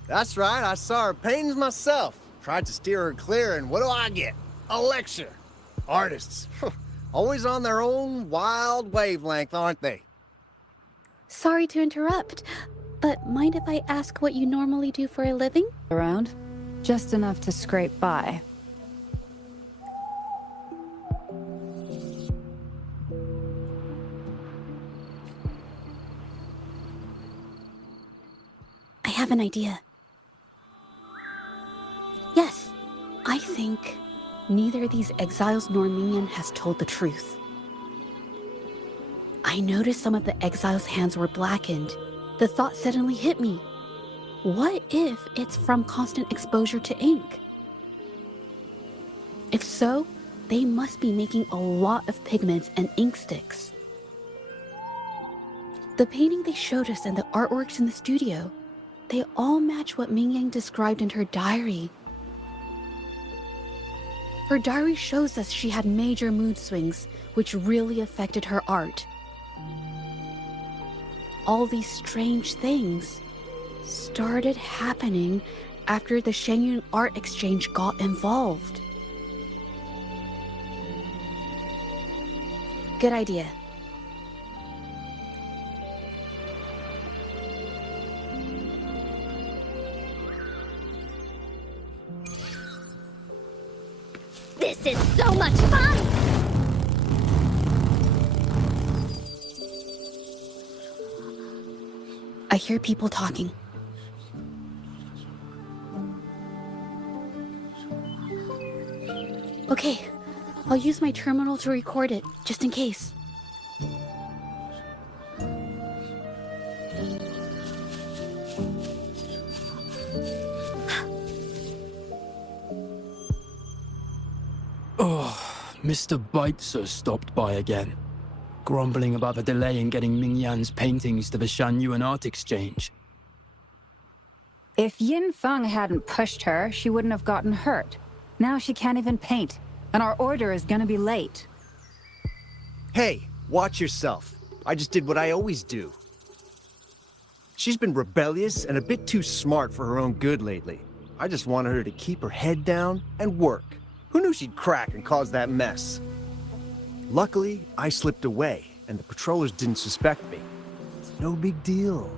That's right, I saw her paintings myself. Tried to steer her clear, and what do I get? A lecture. Artists. Always on their own wild wavelength, aren't they? Sorry to interrupt, but mind if I ask what you normally do for a living? Around? Just enough to scrape by. I have an idea. Yes, I think neither these exiles nor Minion has told the truth. I noticed some of the exiles' hands were blackened. The thought suddenly hit me. What if it's from constant exposure to ink? If so, they must be making a lot of pigments and ink sticks. The painting they showed us and the artworks in the studio, they all match what Mingyang described in her diary. Her diary shows us she had major mood swings, which really affected her art. All these strange things started happening after the Shenyun art exchange got involved. Good idea. This is so much fun! I hear people talking. Okay, I'll use my terminal to record it, just in case. Mr. Beitzer stopped by again, grumbling about the delay in getting Mingyan's paintings to the Shanyuan Art Exchange. If Yin Feng hadn't pushed her, she wouldn't have gotten hurt. Now she can't even paint, and our order is gonna be late. Hey, watch yourself. I just did what I always do. She's been rebellious and a bit too smart for her own good lately. I just wanted her to keep her head down and work. Who knew she'd crack and cause that mess? Luckily, I slipped away, and the patrollers didn't suspect me. It's no big deal.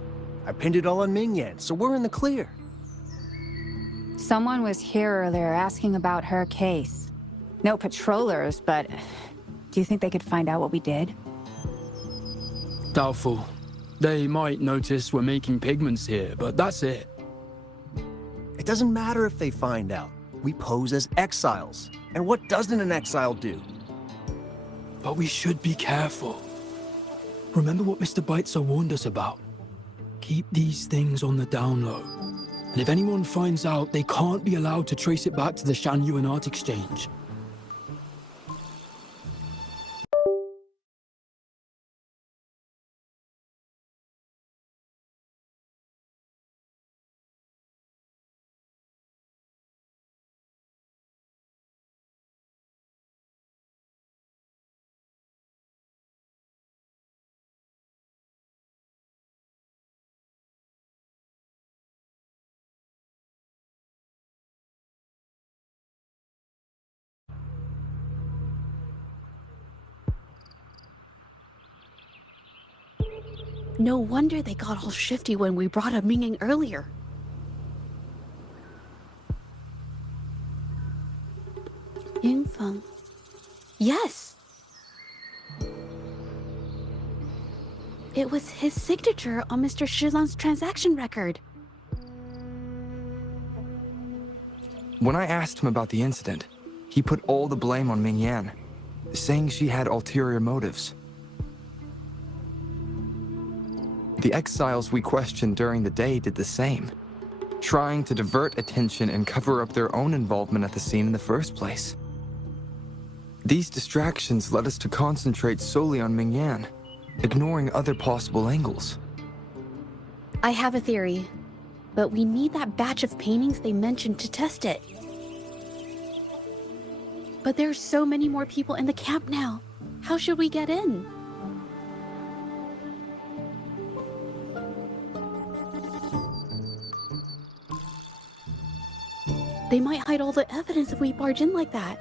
I pinned it all on Mingyan, so we're in the clear. Someone was here earlier asking about her case. No patrollers, but do you think they could find out what we did? Doubtful. They might notice we're making pigments here, but that's it. It doesn't matter if they find out. We pose as exiles. And what doesn't an exile do? But we should be careful. Remember what Mr. Beitzer warned us about? Keep these things on the down low. And if anyone finds out, they can't be allowed to trace it back to the Shanyuan Art Exchange. No wonder they got all shifty when we brought up Mingyang earlier. Yingfeng. Yes! It was his signature on Mr. Shilan's transaction record. When I asked him about the incident, he put all the blame on Mingyan, saying she had ulterior motives. The exiles we questioned during the day did the same, trying to divert attention and cover up their own involvement at the scene in the first place. These distractions led us to concentrate solely on Mingyan, ignoring other possible angles. I have a theory, but we need that batch of paintings they mentioned to test it. But there's so many more people in the camp now. How should we get in? They might hide all the evidence if we barge in like that.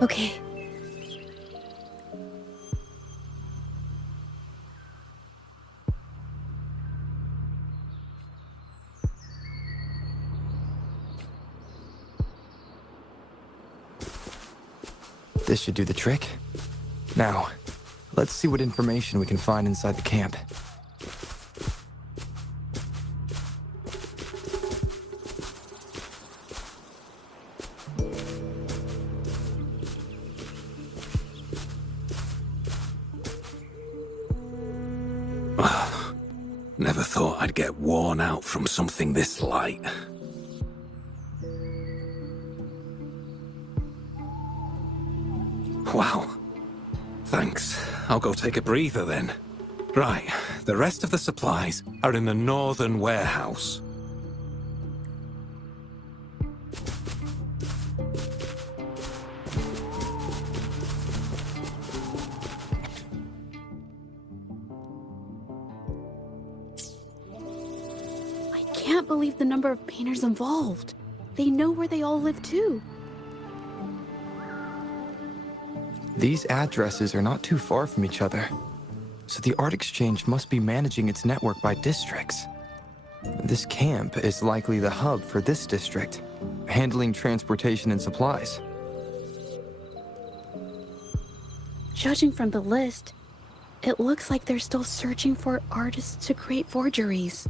Okay. This should do the trick. Now, let's see what information we can find inside the camp. Never thought I'd get worn out from something this light. Wow. Thanks. I'll go take a breather then. Right, the rest of the supplies are in the northern warehouse. I can't believe the number of painters involved. They know where they all live too. These addresses are not too far from each other, so the art exchange must be managing its network by districts. This camp is likely the hub for this district, handling transportation and supplies. Judging from the list, it looks like they're still searching for artists to create forgeries.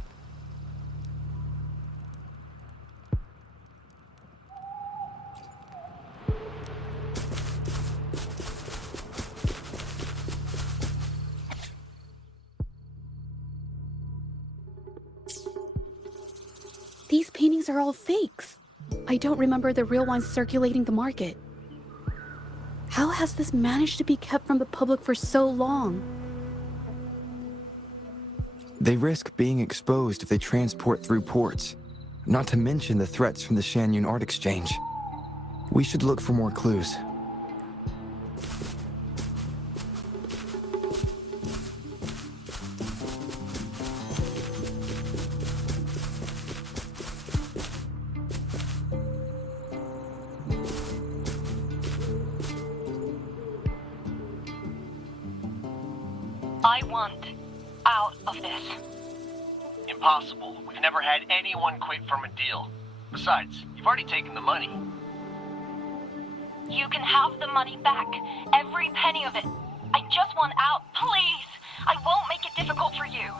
These paintings are all fakes. I don't remember the real ones circulating the market. How has this managed to be kept from the public for so long? They risk being exposed if they transport through ports, not to mention the threats from the Shanyun Art Exchange. We should look for more clues. I want out of this. Impossible. We've never had anyone quit from a deal. Besides, you've already taken the money. You can have the money back. Every penny of it. I just want out, please. I won't make it difficult for you.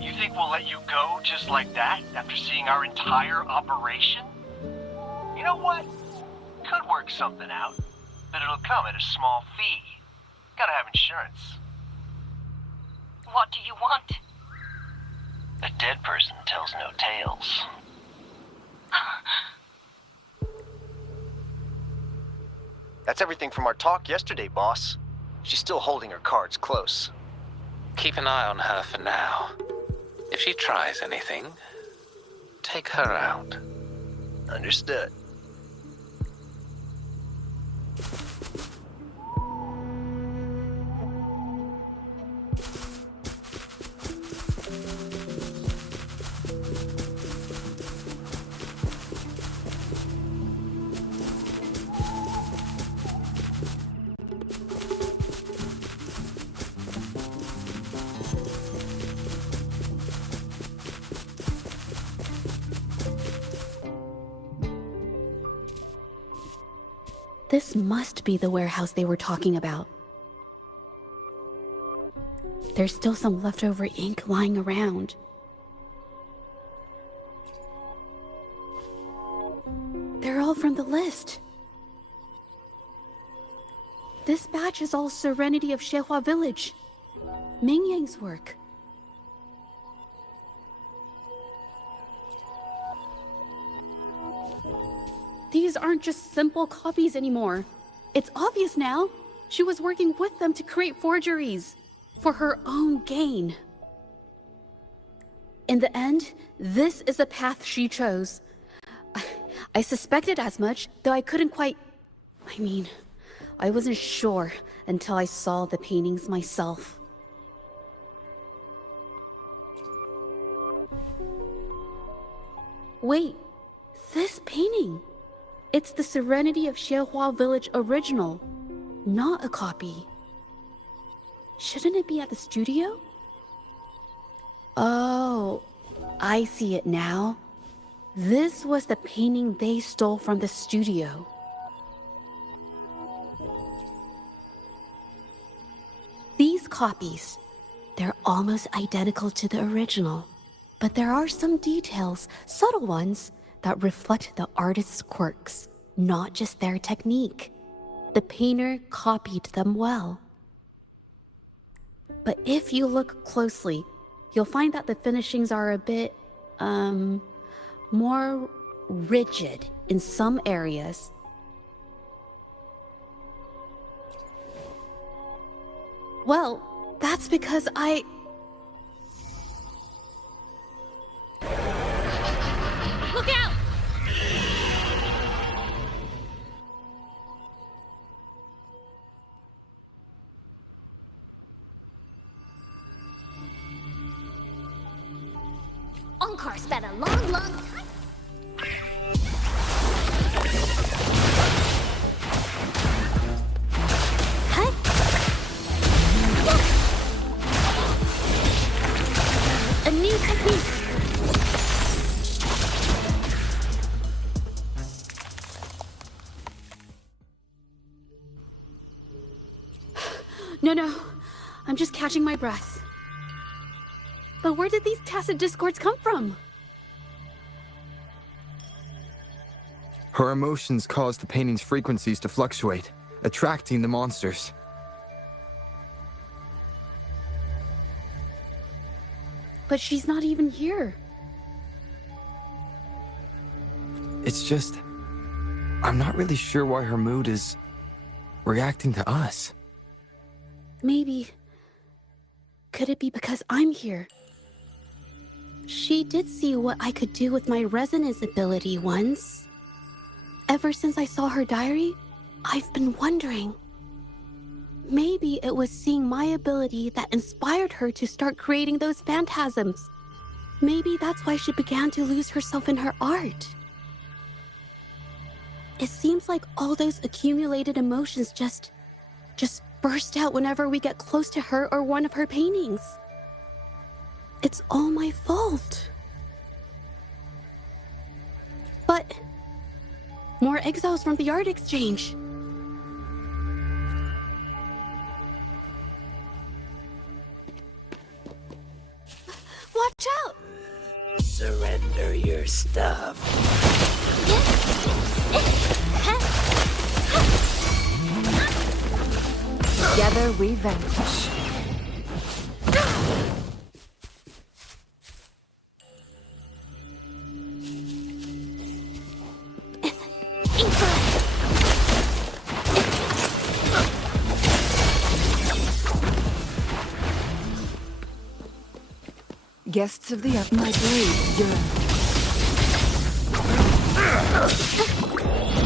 You think we'll let you go just like that after seeing our entire operation? You know what? Could work something out, but it'll come at a small fee. Gotta have insurance. What do you want? A dead person tells no tales. That's everything from our talk yesterday, boss. She's still holding her cards close. Keep an eye on her for now. If she tries anything, take her out. Understood. This must be the warehouse they were talking about. There's still some leftover ink lying around. They're all from the list. this batch is all Serenity of Xehua Village. Ming Yang's work. These aren't just simple copies anymore. It's obvious now. She was working with them to create forgeries for her own gain. In the end, this is the path she chose. I suspected as much, though I couldn't quite... I wasn't sure until I saw the paintings myself. Wait, this painting... It's the Serenity of Xehua Village original, not a copy. Shouldn't it be at the studio? Oh, I see it now. This was the painting they stole from the studio. These copies, they're almost identical to the original, but there are some details, subtle ones, that reflect the artist's quirks, not just their technique. The painter copied them well. But if you look closely, you'll find that the finishings are a bit, more rigid in some areas. Well, that's because Look out! Onkar spent a long time. a new technique. No. I'm just catching my breath. But where did these tacit discords come from? Her emotions caused the painting's frequencies to fluctuate, attracting the monsters. But she's not even here. It's just... I'm not really sure why her mood is... reacting to us. Maybe... could it be because I'm here? She did see what I could do with my resonance ability once. Ever since I saw her diary, I've been wondering. Maybe it was seeing my ability that inspired her to start creating those phantasms. Maybe that's why she began to lose herself in her art. It seems like all those accumulated emotions just burst out whenever we get close to her or one of her paintings. It's all my fault. But... more exiles from the art exchange. Watch out! Surrender your stuff. Together we vanish. Guests of the up, my blade yearn.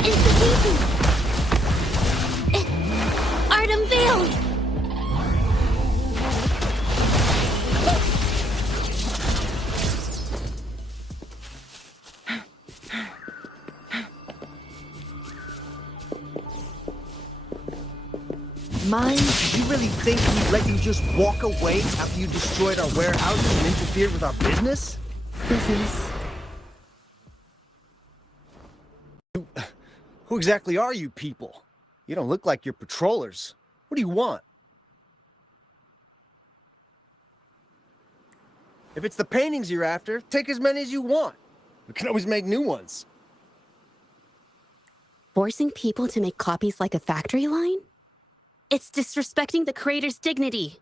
Institution! Art unveiled! Mine? Do you really think we'd let you just walk away after you destroyed our warehouses and interfered with our business? Business. Who exactly are you people? You don't look like you're patrollers. What do you want? If it's the paintings you're after, take as many as you want. We can always make new ones. Forcing people to make copies like a factory line? It's disrespecting the creator's dignity.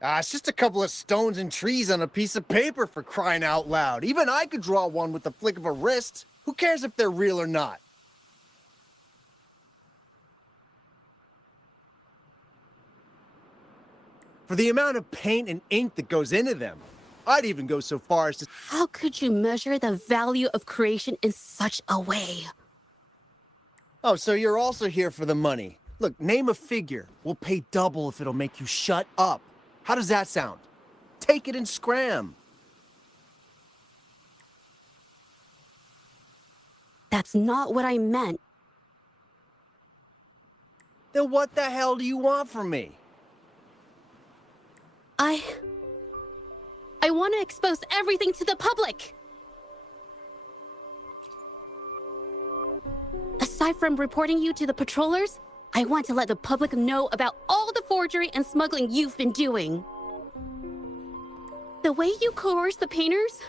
It's just a couple of stones and trees on a piece of paper, for crying out loud. Even I could draw one with the flick of a wrist. Who cares if they're real or not? For the amount of paint and ink that goes into them, I'd even go so far as to... How could you measure the value of creation in such a way? Oh, so you're also here for the money. Look, name a figure. We'll pay double if it'll make you shut up. How does that sound? Take it and scram. That's not what I meant. Then what the hell do you want from me? I want to expose everything to the public. Aside from reporting you to the patrollers, I want to let the public know about all the forgery and smuggling you've been doing. The way you coerce the painters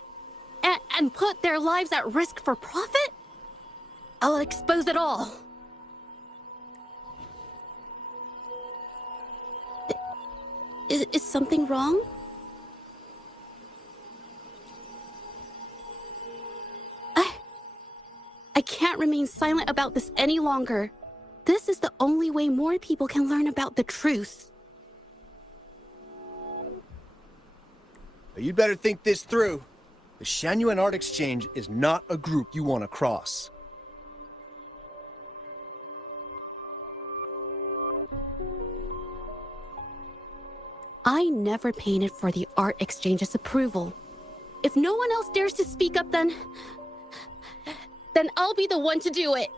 and put their lives at risk for profit? I'll expose it all. Is something wrong? I can't remain silent about this any longer. This is the only way more people can learn about the truth. You'd better think this through. The Shangyuan Art Exchange is not a group you want to cross. I never painted for the Art Exchange's approval. If no one else dares to speak up, then I'll be the one to do it.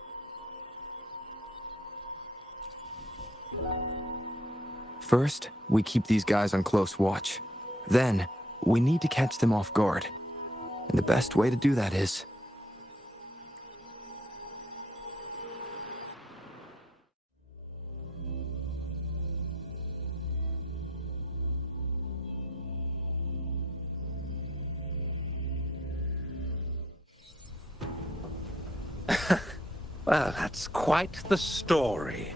First, we keep these guys on close watch. Then, we need to catch them off guard. And the best way to do that is... Well, that's quite the story.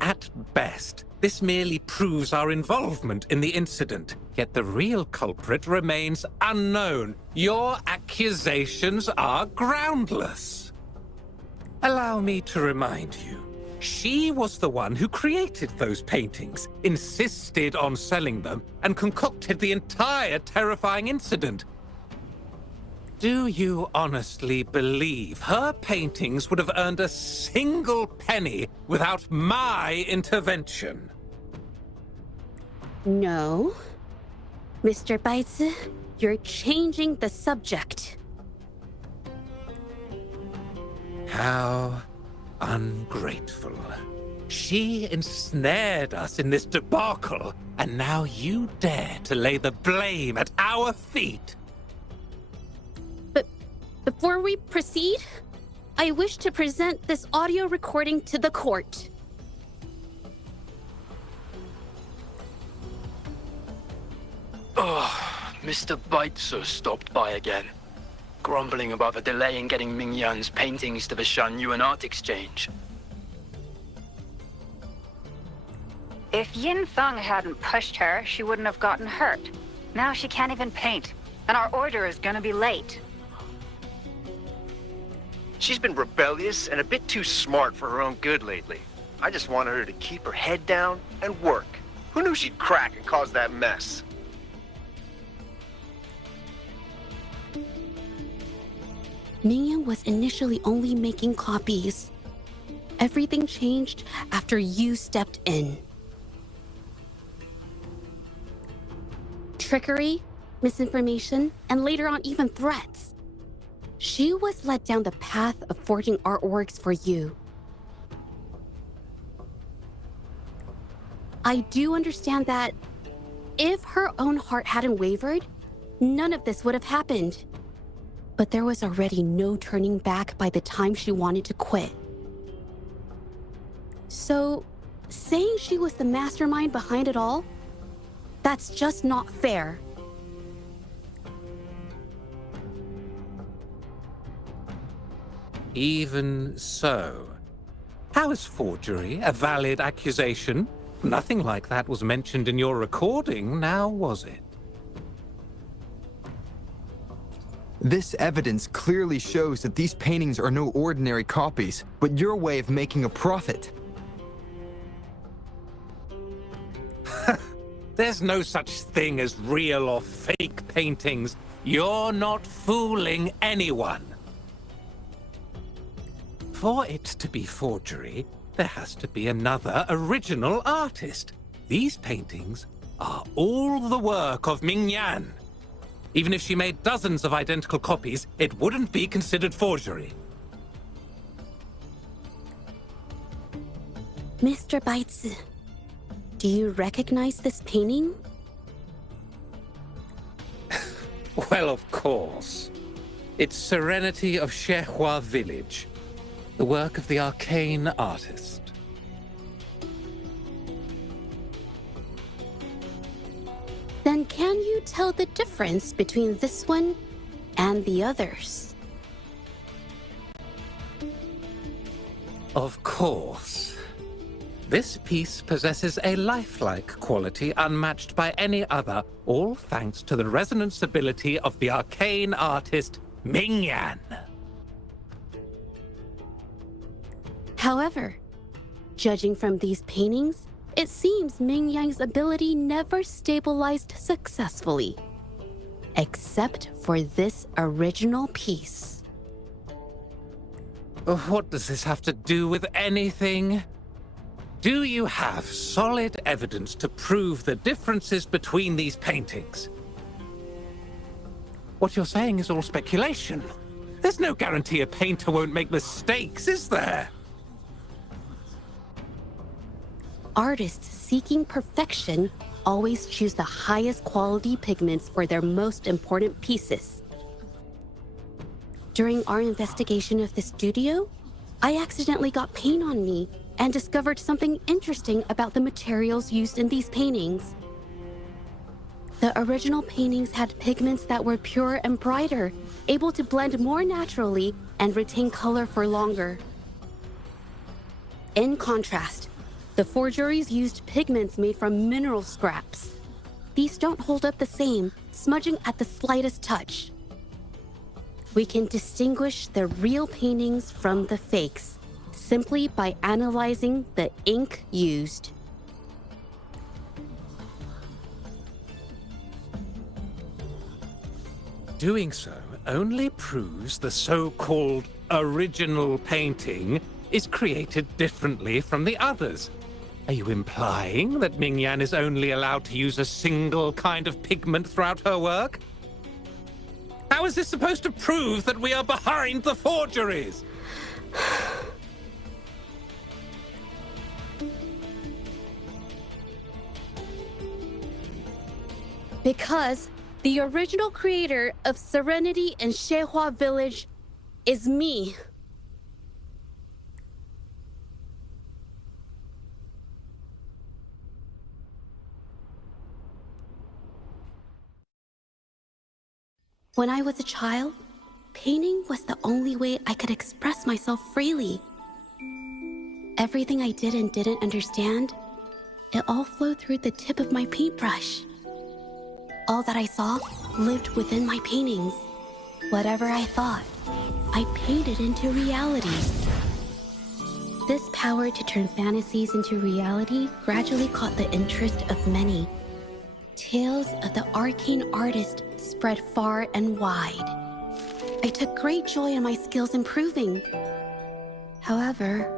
At best, this merely proves our involvement in the incident, yet the real culprit remains unknown. Your accusations are groundless. Allow me to remind you, she was the one who created those paintings, insisted on selling them, and concocted the entire terrifying incident. Do you honestly believe her paintings would have earned a single penny without my intervention? No. Mr. Baitsu, you're changing the subject. How ungrateful. She ensnared us in this debacle, and now you dare to lay the blame at our feet. Before we proceed, I wish to present this audio recording to the court. Mr. Baitsu stopped by again, grumbling about the delay in getting Mingyan's paintings to the Shangyuan Art Exchange. If Yin Feng hadn't pushed her, she wouldn't have gotten hurt. Now she can't even paint, and our order is gonna be late. She's been rebellious and a bit too smart for her own good lately. I just wanted her to keep her head down and work. Who knew she'd crack and cause that mess? Mingyan was initially only making copies. Everything changed after you stepped in. Trickery, misinformation, and later on even threats. She was led down the path of forging artworks for you. I do understand that if her own heart hadn't wavered, none of this would have happened. But there was already no turning back by the time she wanted to quit. So, saying she was the mastermind behind it all, that's just not fair. Even so, How is forgery a valid accusation? Nothing like that was mentioned in your recording, now was it? This evidence clearly shows that these paintings are no ordinary copies, but your way of making a profit. There's no such thing as real or fake paintings. You're not fooling anyone. For it to be forgery, there has to be another original artist. These paintings are all the work of Ming Yan. Even if she made dozens of identical copies, it wouldn't be considered forgery. Mr. Baizi, do you recognize this painting? Well, of course. It's Serenity of Shehua Village, the work of the arcane artist. Then can you tell the difference between this one and the others? Of course. This piece possesses a lifelike quality unmatched by any other, all thanks to the resonance ability of the arcane artist Ming Yan. However, judging from these paintings, it seems Ming Yan's ability never stabilized successfully, except for this original piece. What does this have to do with anything? Do you have solid evidence to prove the differences between these paintings? What you're saying is all speculation. There's no guarantee a painter won't make mistakes, is there? Artists seeking perfection always choose the highest quality pigments for their most important pieces. During our investigation of the studio, I accidentally got paint on me and discovered something interesting about the materials used in these paintings. The original paintings had pigments that were purer and brighter, able to blend more naturally and retain color for longer. In contrast, the forgeries used pigments made from mineral scraps. These don't hold up the same, smudging at the slightest touch. We can distinguish the real paintings from the fakes simply by analyzing the ink used. Doing so only proves the so-called original painting is created differently from the others. Are you implying that Ming Yan is only allowed to use a single kind of pigment throughout her work? How is this supposed to prove that we are behind the forgeries? Because the original creator of Serenity and Shehua Village is me. When I was a child, painting was the only way I could express myself freely. Everything I did and didn't understand, it all flowed through the tip of my paintbrush. All that I saw lived within my paintings. Whatever I thought, I painted into reality. This power to turn fantasies into reality gradually caught the interest of many. Tales of the arcane artist spread far and wide. I took great joy in my skills improving. However,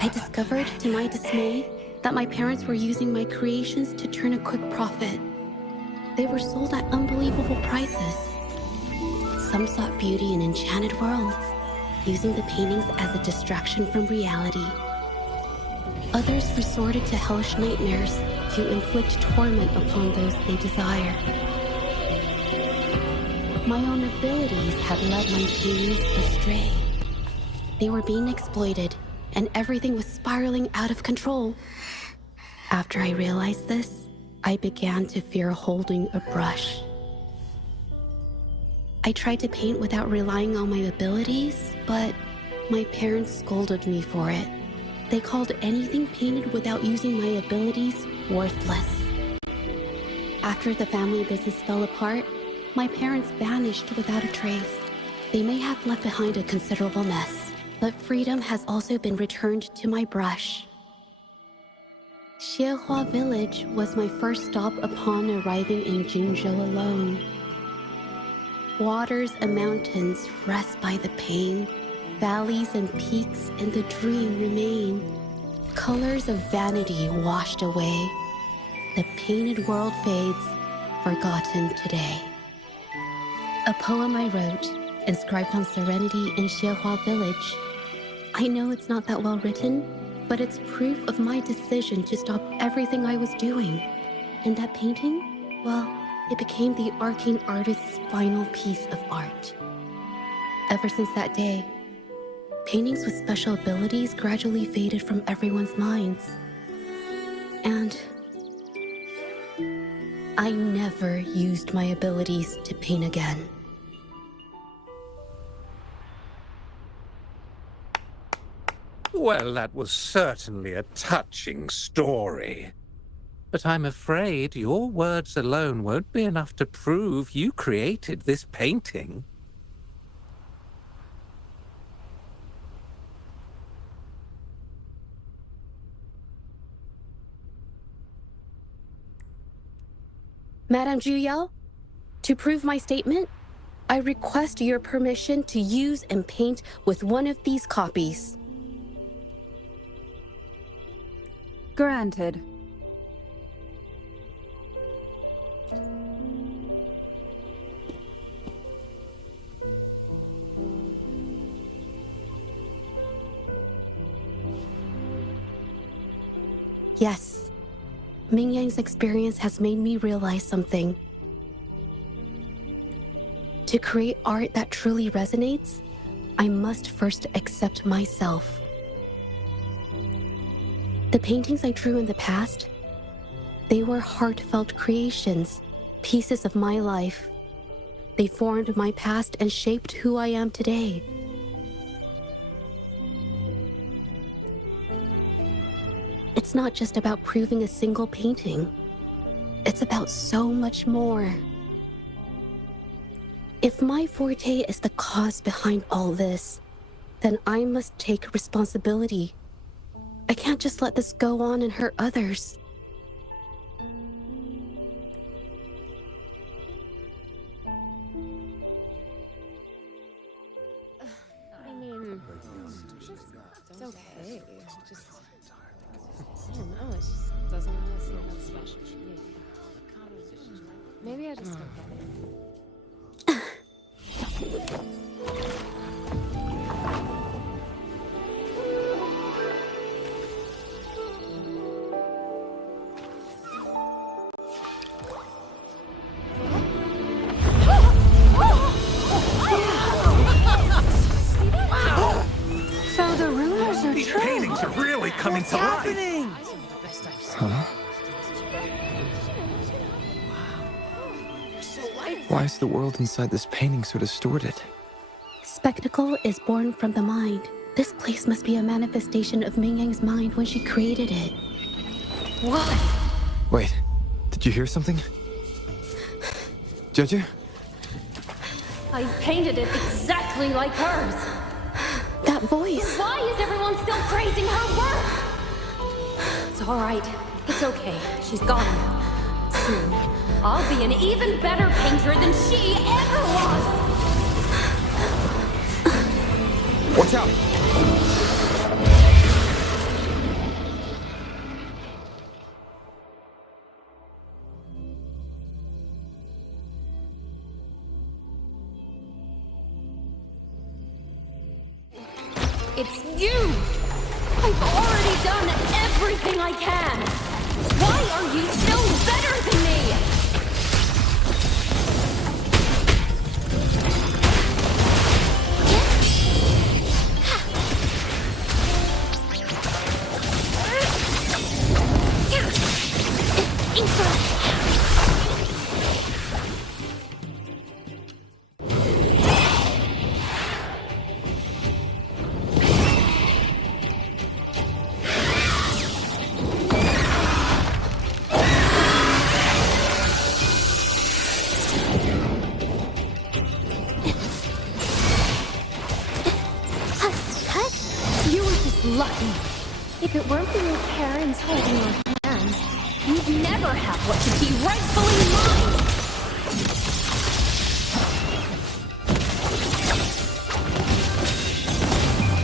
I discovered to my dismay that my parents were using my creations to turn a quick profit. They were sold at unbelievable prices. Some sought beauty in enchanted worlds, using the paintings as a distraction from reality. Others resorted to hellish nightmares to inflict torment upon those they desired. My own abilities had led my paintings astray. They were being exploited, and everything was spiraling out of control. After I realized this, I began to fear holding a brush. I tried to paint without relying on my abilities, but My parents scolded me for it. They called anything painted without using my abilities worthless. After the family business fell apart, my parents vanished without a trace. They may have left behind a considerable mess, but freedom has also been returned to my brush. Xiehua Village was my first stop upon arriving in Jinzhou alone. Waters and mountains rest by the pain. Valleys and peaks in the dream remain. Colors of vanity washed away. The painted world fades, forgotten today. A poem I wrote, inscribed on serenity in Xiehua Village. I know it's not that well written, but it's proof of my decision to stop everything I was doing. And that painting, well, it became the arcane artist's final piece of art. Ever since that day, paintings with special abilities gradually faded from everyone's minds. And I never used my abilities to paint again. Well, that was certainly a touching story. But I'm afraid your words alone won't be enough to prove you created this painting. Madame Juyao, to prove my statement, I request your permission to use and paint with one of these copies. Granted. Yes, Ming Yang's experience has made me realize something. To create art that truly resonates, I must first accept myself. The paintings I drew in the past, they were heartfelt creations, pieces of my life. They formed my past and shaped who I am today. It's not just about proving a single painting. It's about so much more. If my forte is the cause behind all this, then I must take responsibility. I can't just let this go on and hurt others. I mean, it's okay. It's just, I don't know, it just doesn't really seem that special to me. Maybe I just don't get it. So the rumors are These true. paintings are really coming to life. Huh? Why is the world inside this painting so distorted? Spectacle is born from the mind. This place must be a manifestation of Ming Yang's mind when she created it. What? Wait, did you hear something? Zhezhi? I painted it exactly like hers. That voice. Why is everyone still praising her work? It's all right. It's okay. She's gone now. Soon, I'll be an even better painter than she ever was. Watch out! It's you! I've already done everything I can! Why are you still better than me? lucky. If it weren't for your parents holding your hands, you'd never have what should be rightfully mine!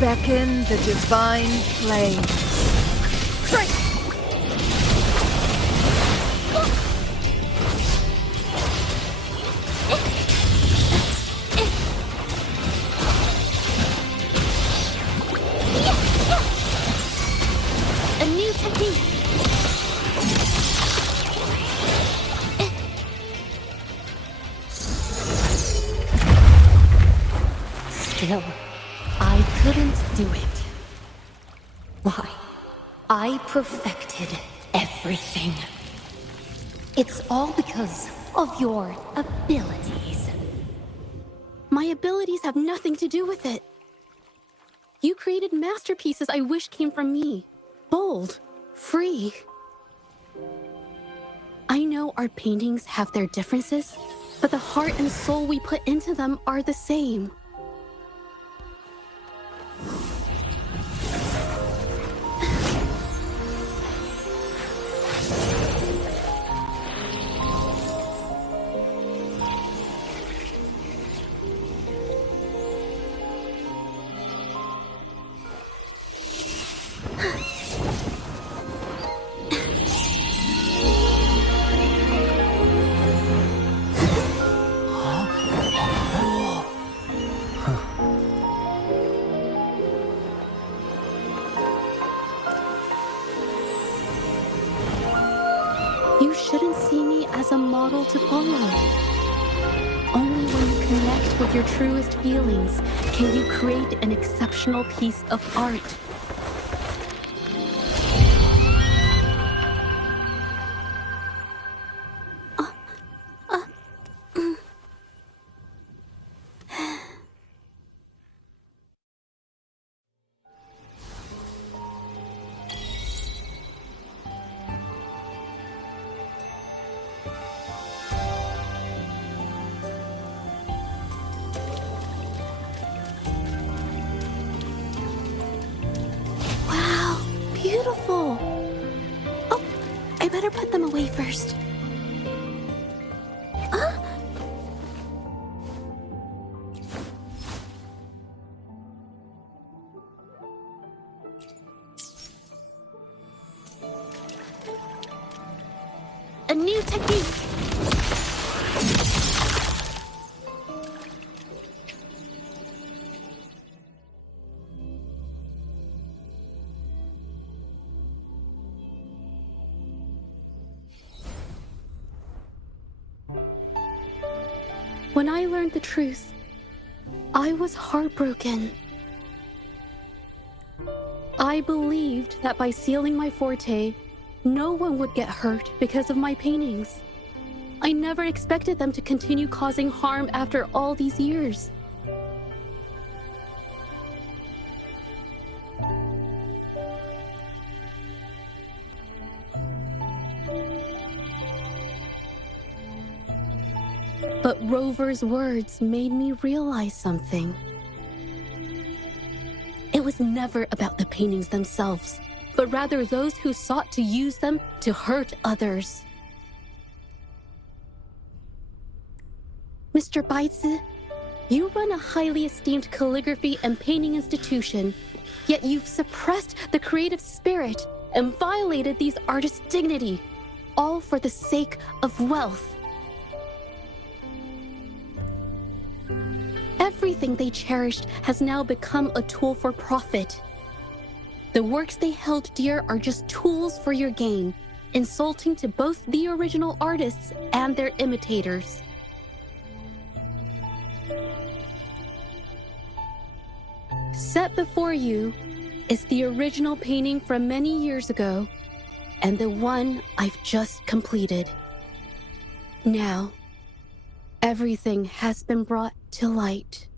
Beckon the divine flame. A new technique! Still, I couldn't do it. Why? I perfected everything. It's all because of your abilities. My abilities have nothing to do with it. You created masterpieces I wish came from me. Bold, free. I know our paintings have their differences, but the heart and soul we put into them are the same. You shouldn't see me as a model to follow. Only when you connect with your truest feelings can you create an exceptional piece of art. Beautiful! Oh, I better put them away first. A new technique! When I learned the truth, I was heartbroken. I believed that by sealing my forte, no one would get hurt because of my paintings. I never expected them to continue causing harm after all these years. But Rover's words made me realize something. It was never about the paintings themselves, but rather those who sought to use them to hurt others. Mr. Baitsu, you run a highly esteemed calligraphy and painting institution, yet you've suppressed the creative spirit and violated these artists' dignity, all for the sake of wealth. Everything they cherished has now become a tool for profit. The works they held dear are just tools for your gain, insulting to both the original artists and their imitators. Set before you is the original painting from many years ago, and the one I've just completed. Now, everything has been brought to light.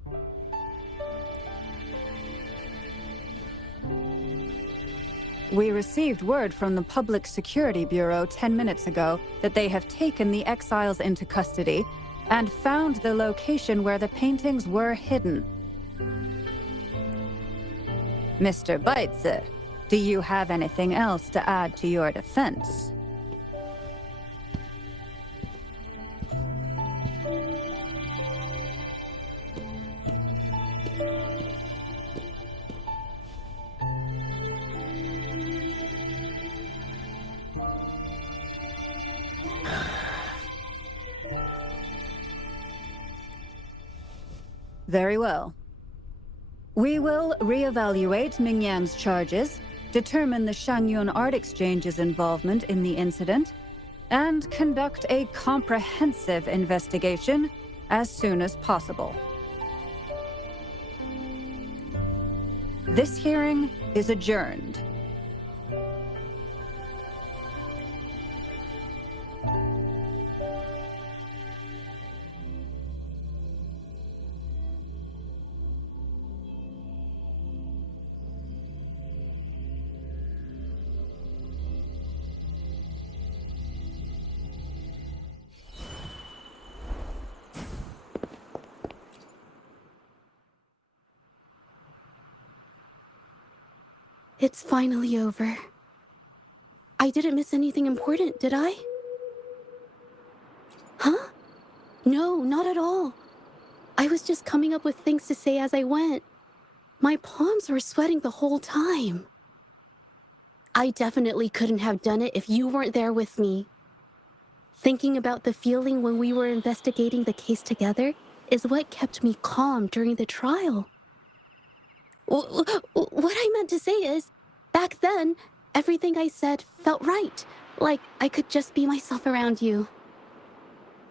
We received word from the Public Security Bureau 10 minutes ago that they have taken the exiles into custody and found the location where the paintings were hidden. Mr. Baitze, do you have anything else to add to your defense? Very well. We will reevaluate Mingyan's charges, determine the Shangyun Art Exchange's involvement in the incident, and conduct a comprehensive investigation as soon as possible. This hearing is adjourned. It's finally over. I didn't miss anything important, did I? Huh? No, not at all. I was just coming up with things to say as I went. My palms were sweating the whole time. I definitely couldn't have done it if you weren't there with me. Thinking about the feeling when we were investigating the case together is what kept me calm during the trial. What I meant to say is, back then, everything I said felt right. Like I could just be myself around you.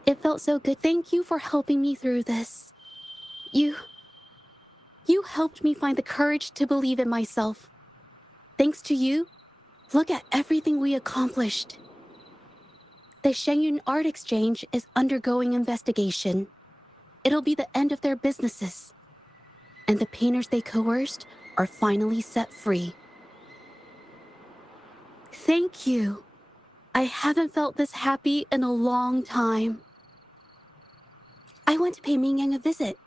It felt so good. Thank you for helping me through this. You helped me find the courage to believe in myself. Thanks to you, look at everything we accomplished. The Shangyun Art Exchange is undergoing investigation. It'll be the end of their businesses. And the painters they coerced are finally set free. Thank you. I haven't felt this happy in a long time. I want to pay Mingyang a visit.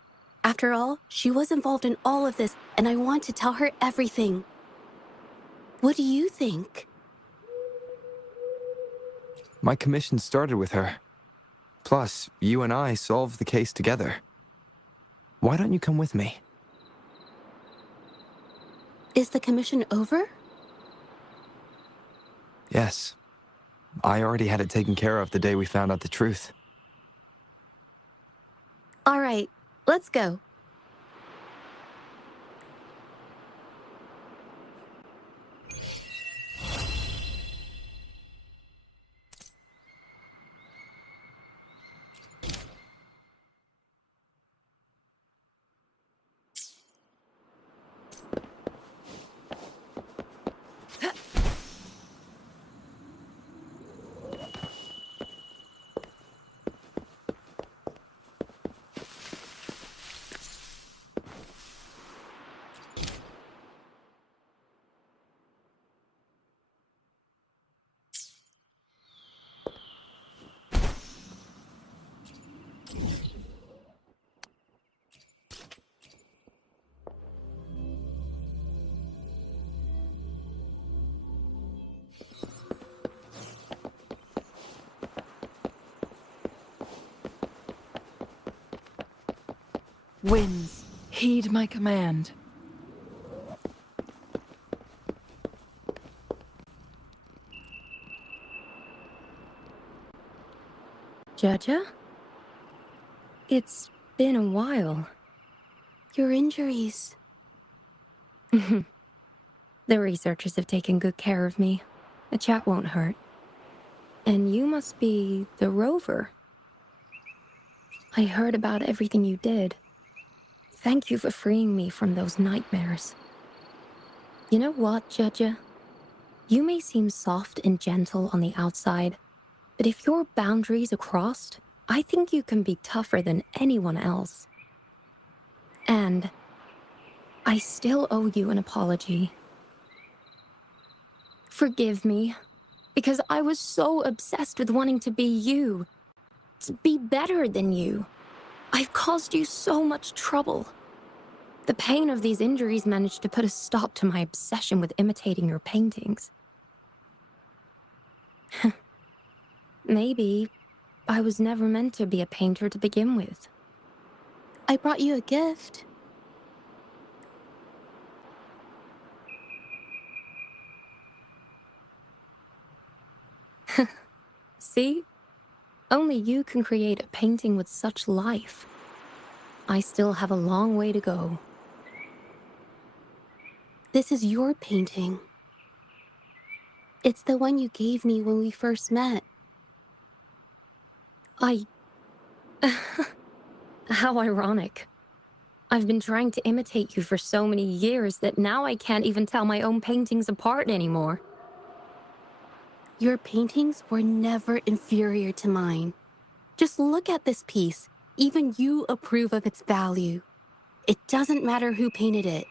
After all, she was involved in all of this, and I want to tell her everything. What do you think? My commission started with her. Plus, you and I solved the case together. Why don't you come with me? Is the commission over? Yes. I already had it taken care of the day we found out the truth. All right, let's go. Winds, heed my command. Zhezhi? It's been a while. Your injuries. The researchers have taken good care of me. A chat won't hurt. And you must be the rover. I heard about everything you did. Thank you for freeing me from those nightmares. You know what, Zhezhi? You may seem soft and gentle on the outside, but if your boundaries are crossed, I think you can be tougher than anyone else. And I still owe you an apology. Forgive me, because I was so obsessed with wanting to be you, to be better than you. I've caused you so much trouble. The pain of these injuries managed to put a stop to my obsession with imitating your paintings. Maybe I was never meant to be a painter to begin with. I brought you a gift. See? Only you can create a painting with such life. I still have a long way to go. This is your painting. It's the one you gave me when we first met. How ironic. I've been trying to imitate you for so many years that now I can't even tell my own paintings apart anymore. Your paintings were never inferior to mine. Just look at this piece. Even you approve of its value. It doesn't matter who painted it.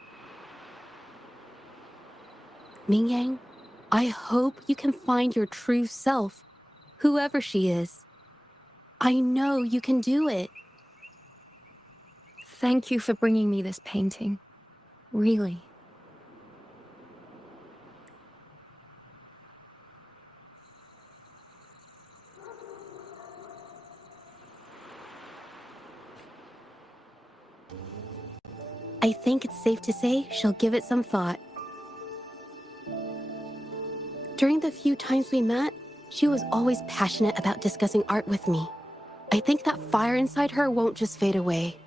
Mingyang, I hope you can find your true self, whoever she is. I know you can do it. Thank you for bringing me this painting. Really. I think it's safe to say she'll give it some thought. During the few times we met, she was always passionate about discussing art with me. I think that fire inside her won't just fade away.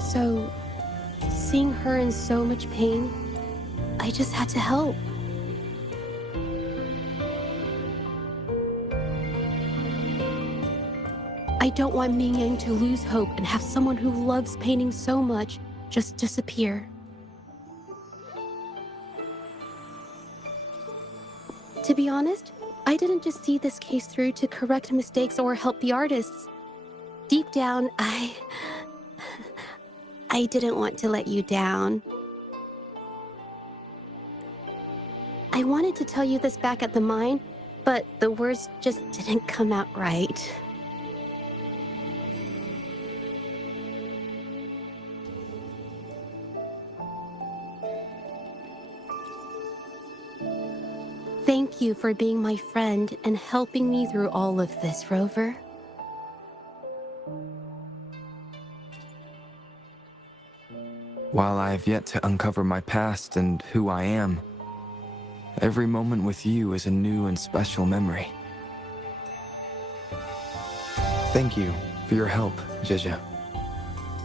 So, seeing her in so much pain, I just had to help. I don't want Mingyang to lose hope and have someone who loves painting so much just disappear. To be honest, I didn't just see this case through to correct mistakes or help the artists. Deep down, I didn't want to let you down. I wanted to tell you this back at the mine, but the words just didn't come out right. Thank you for being my friend and helping me through all of this, Rover. While I have yet to uncover my past and who I am, every moment with you is a new and special memory. Thank you for your help, Zhezhi.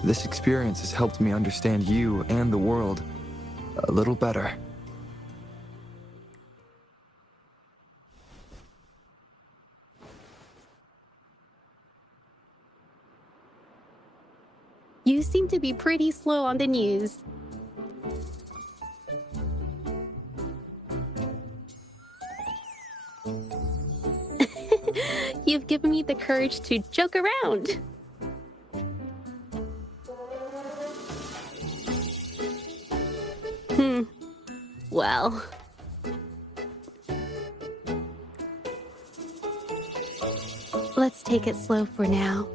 This experience has helped me understand you and the world a little better. You seem to be pretty slow on the news. You've given me the courage to joke around. Well. Let's take it slow for now.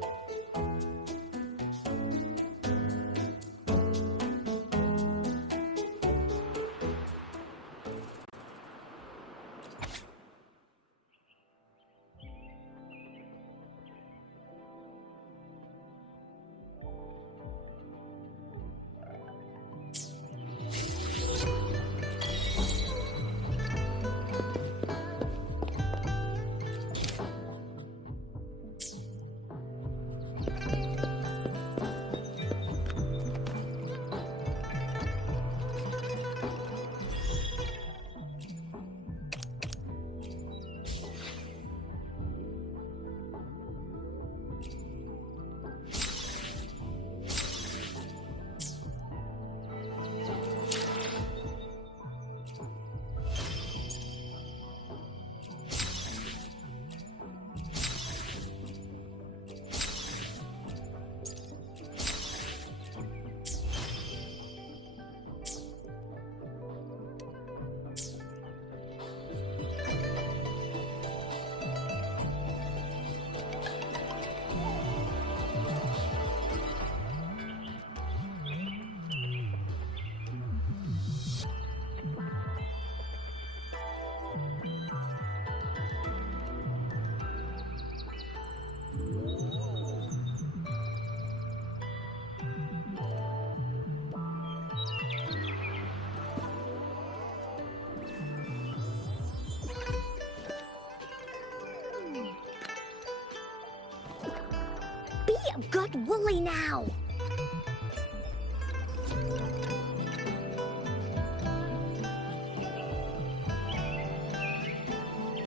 Be a good woolly now.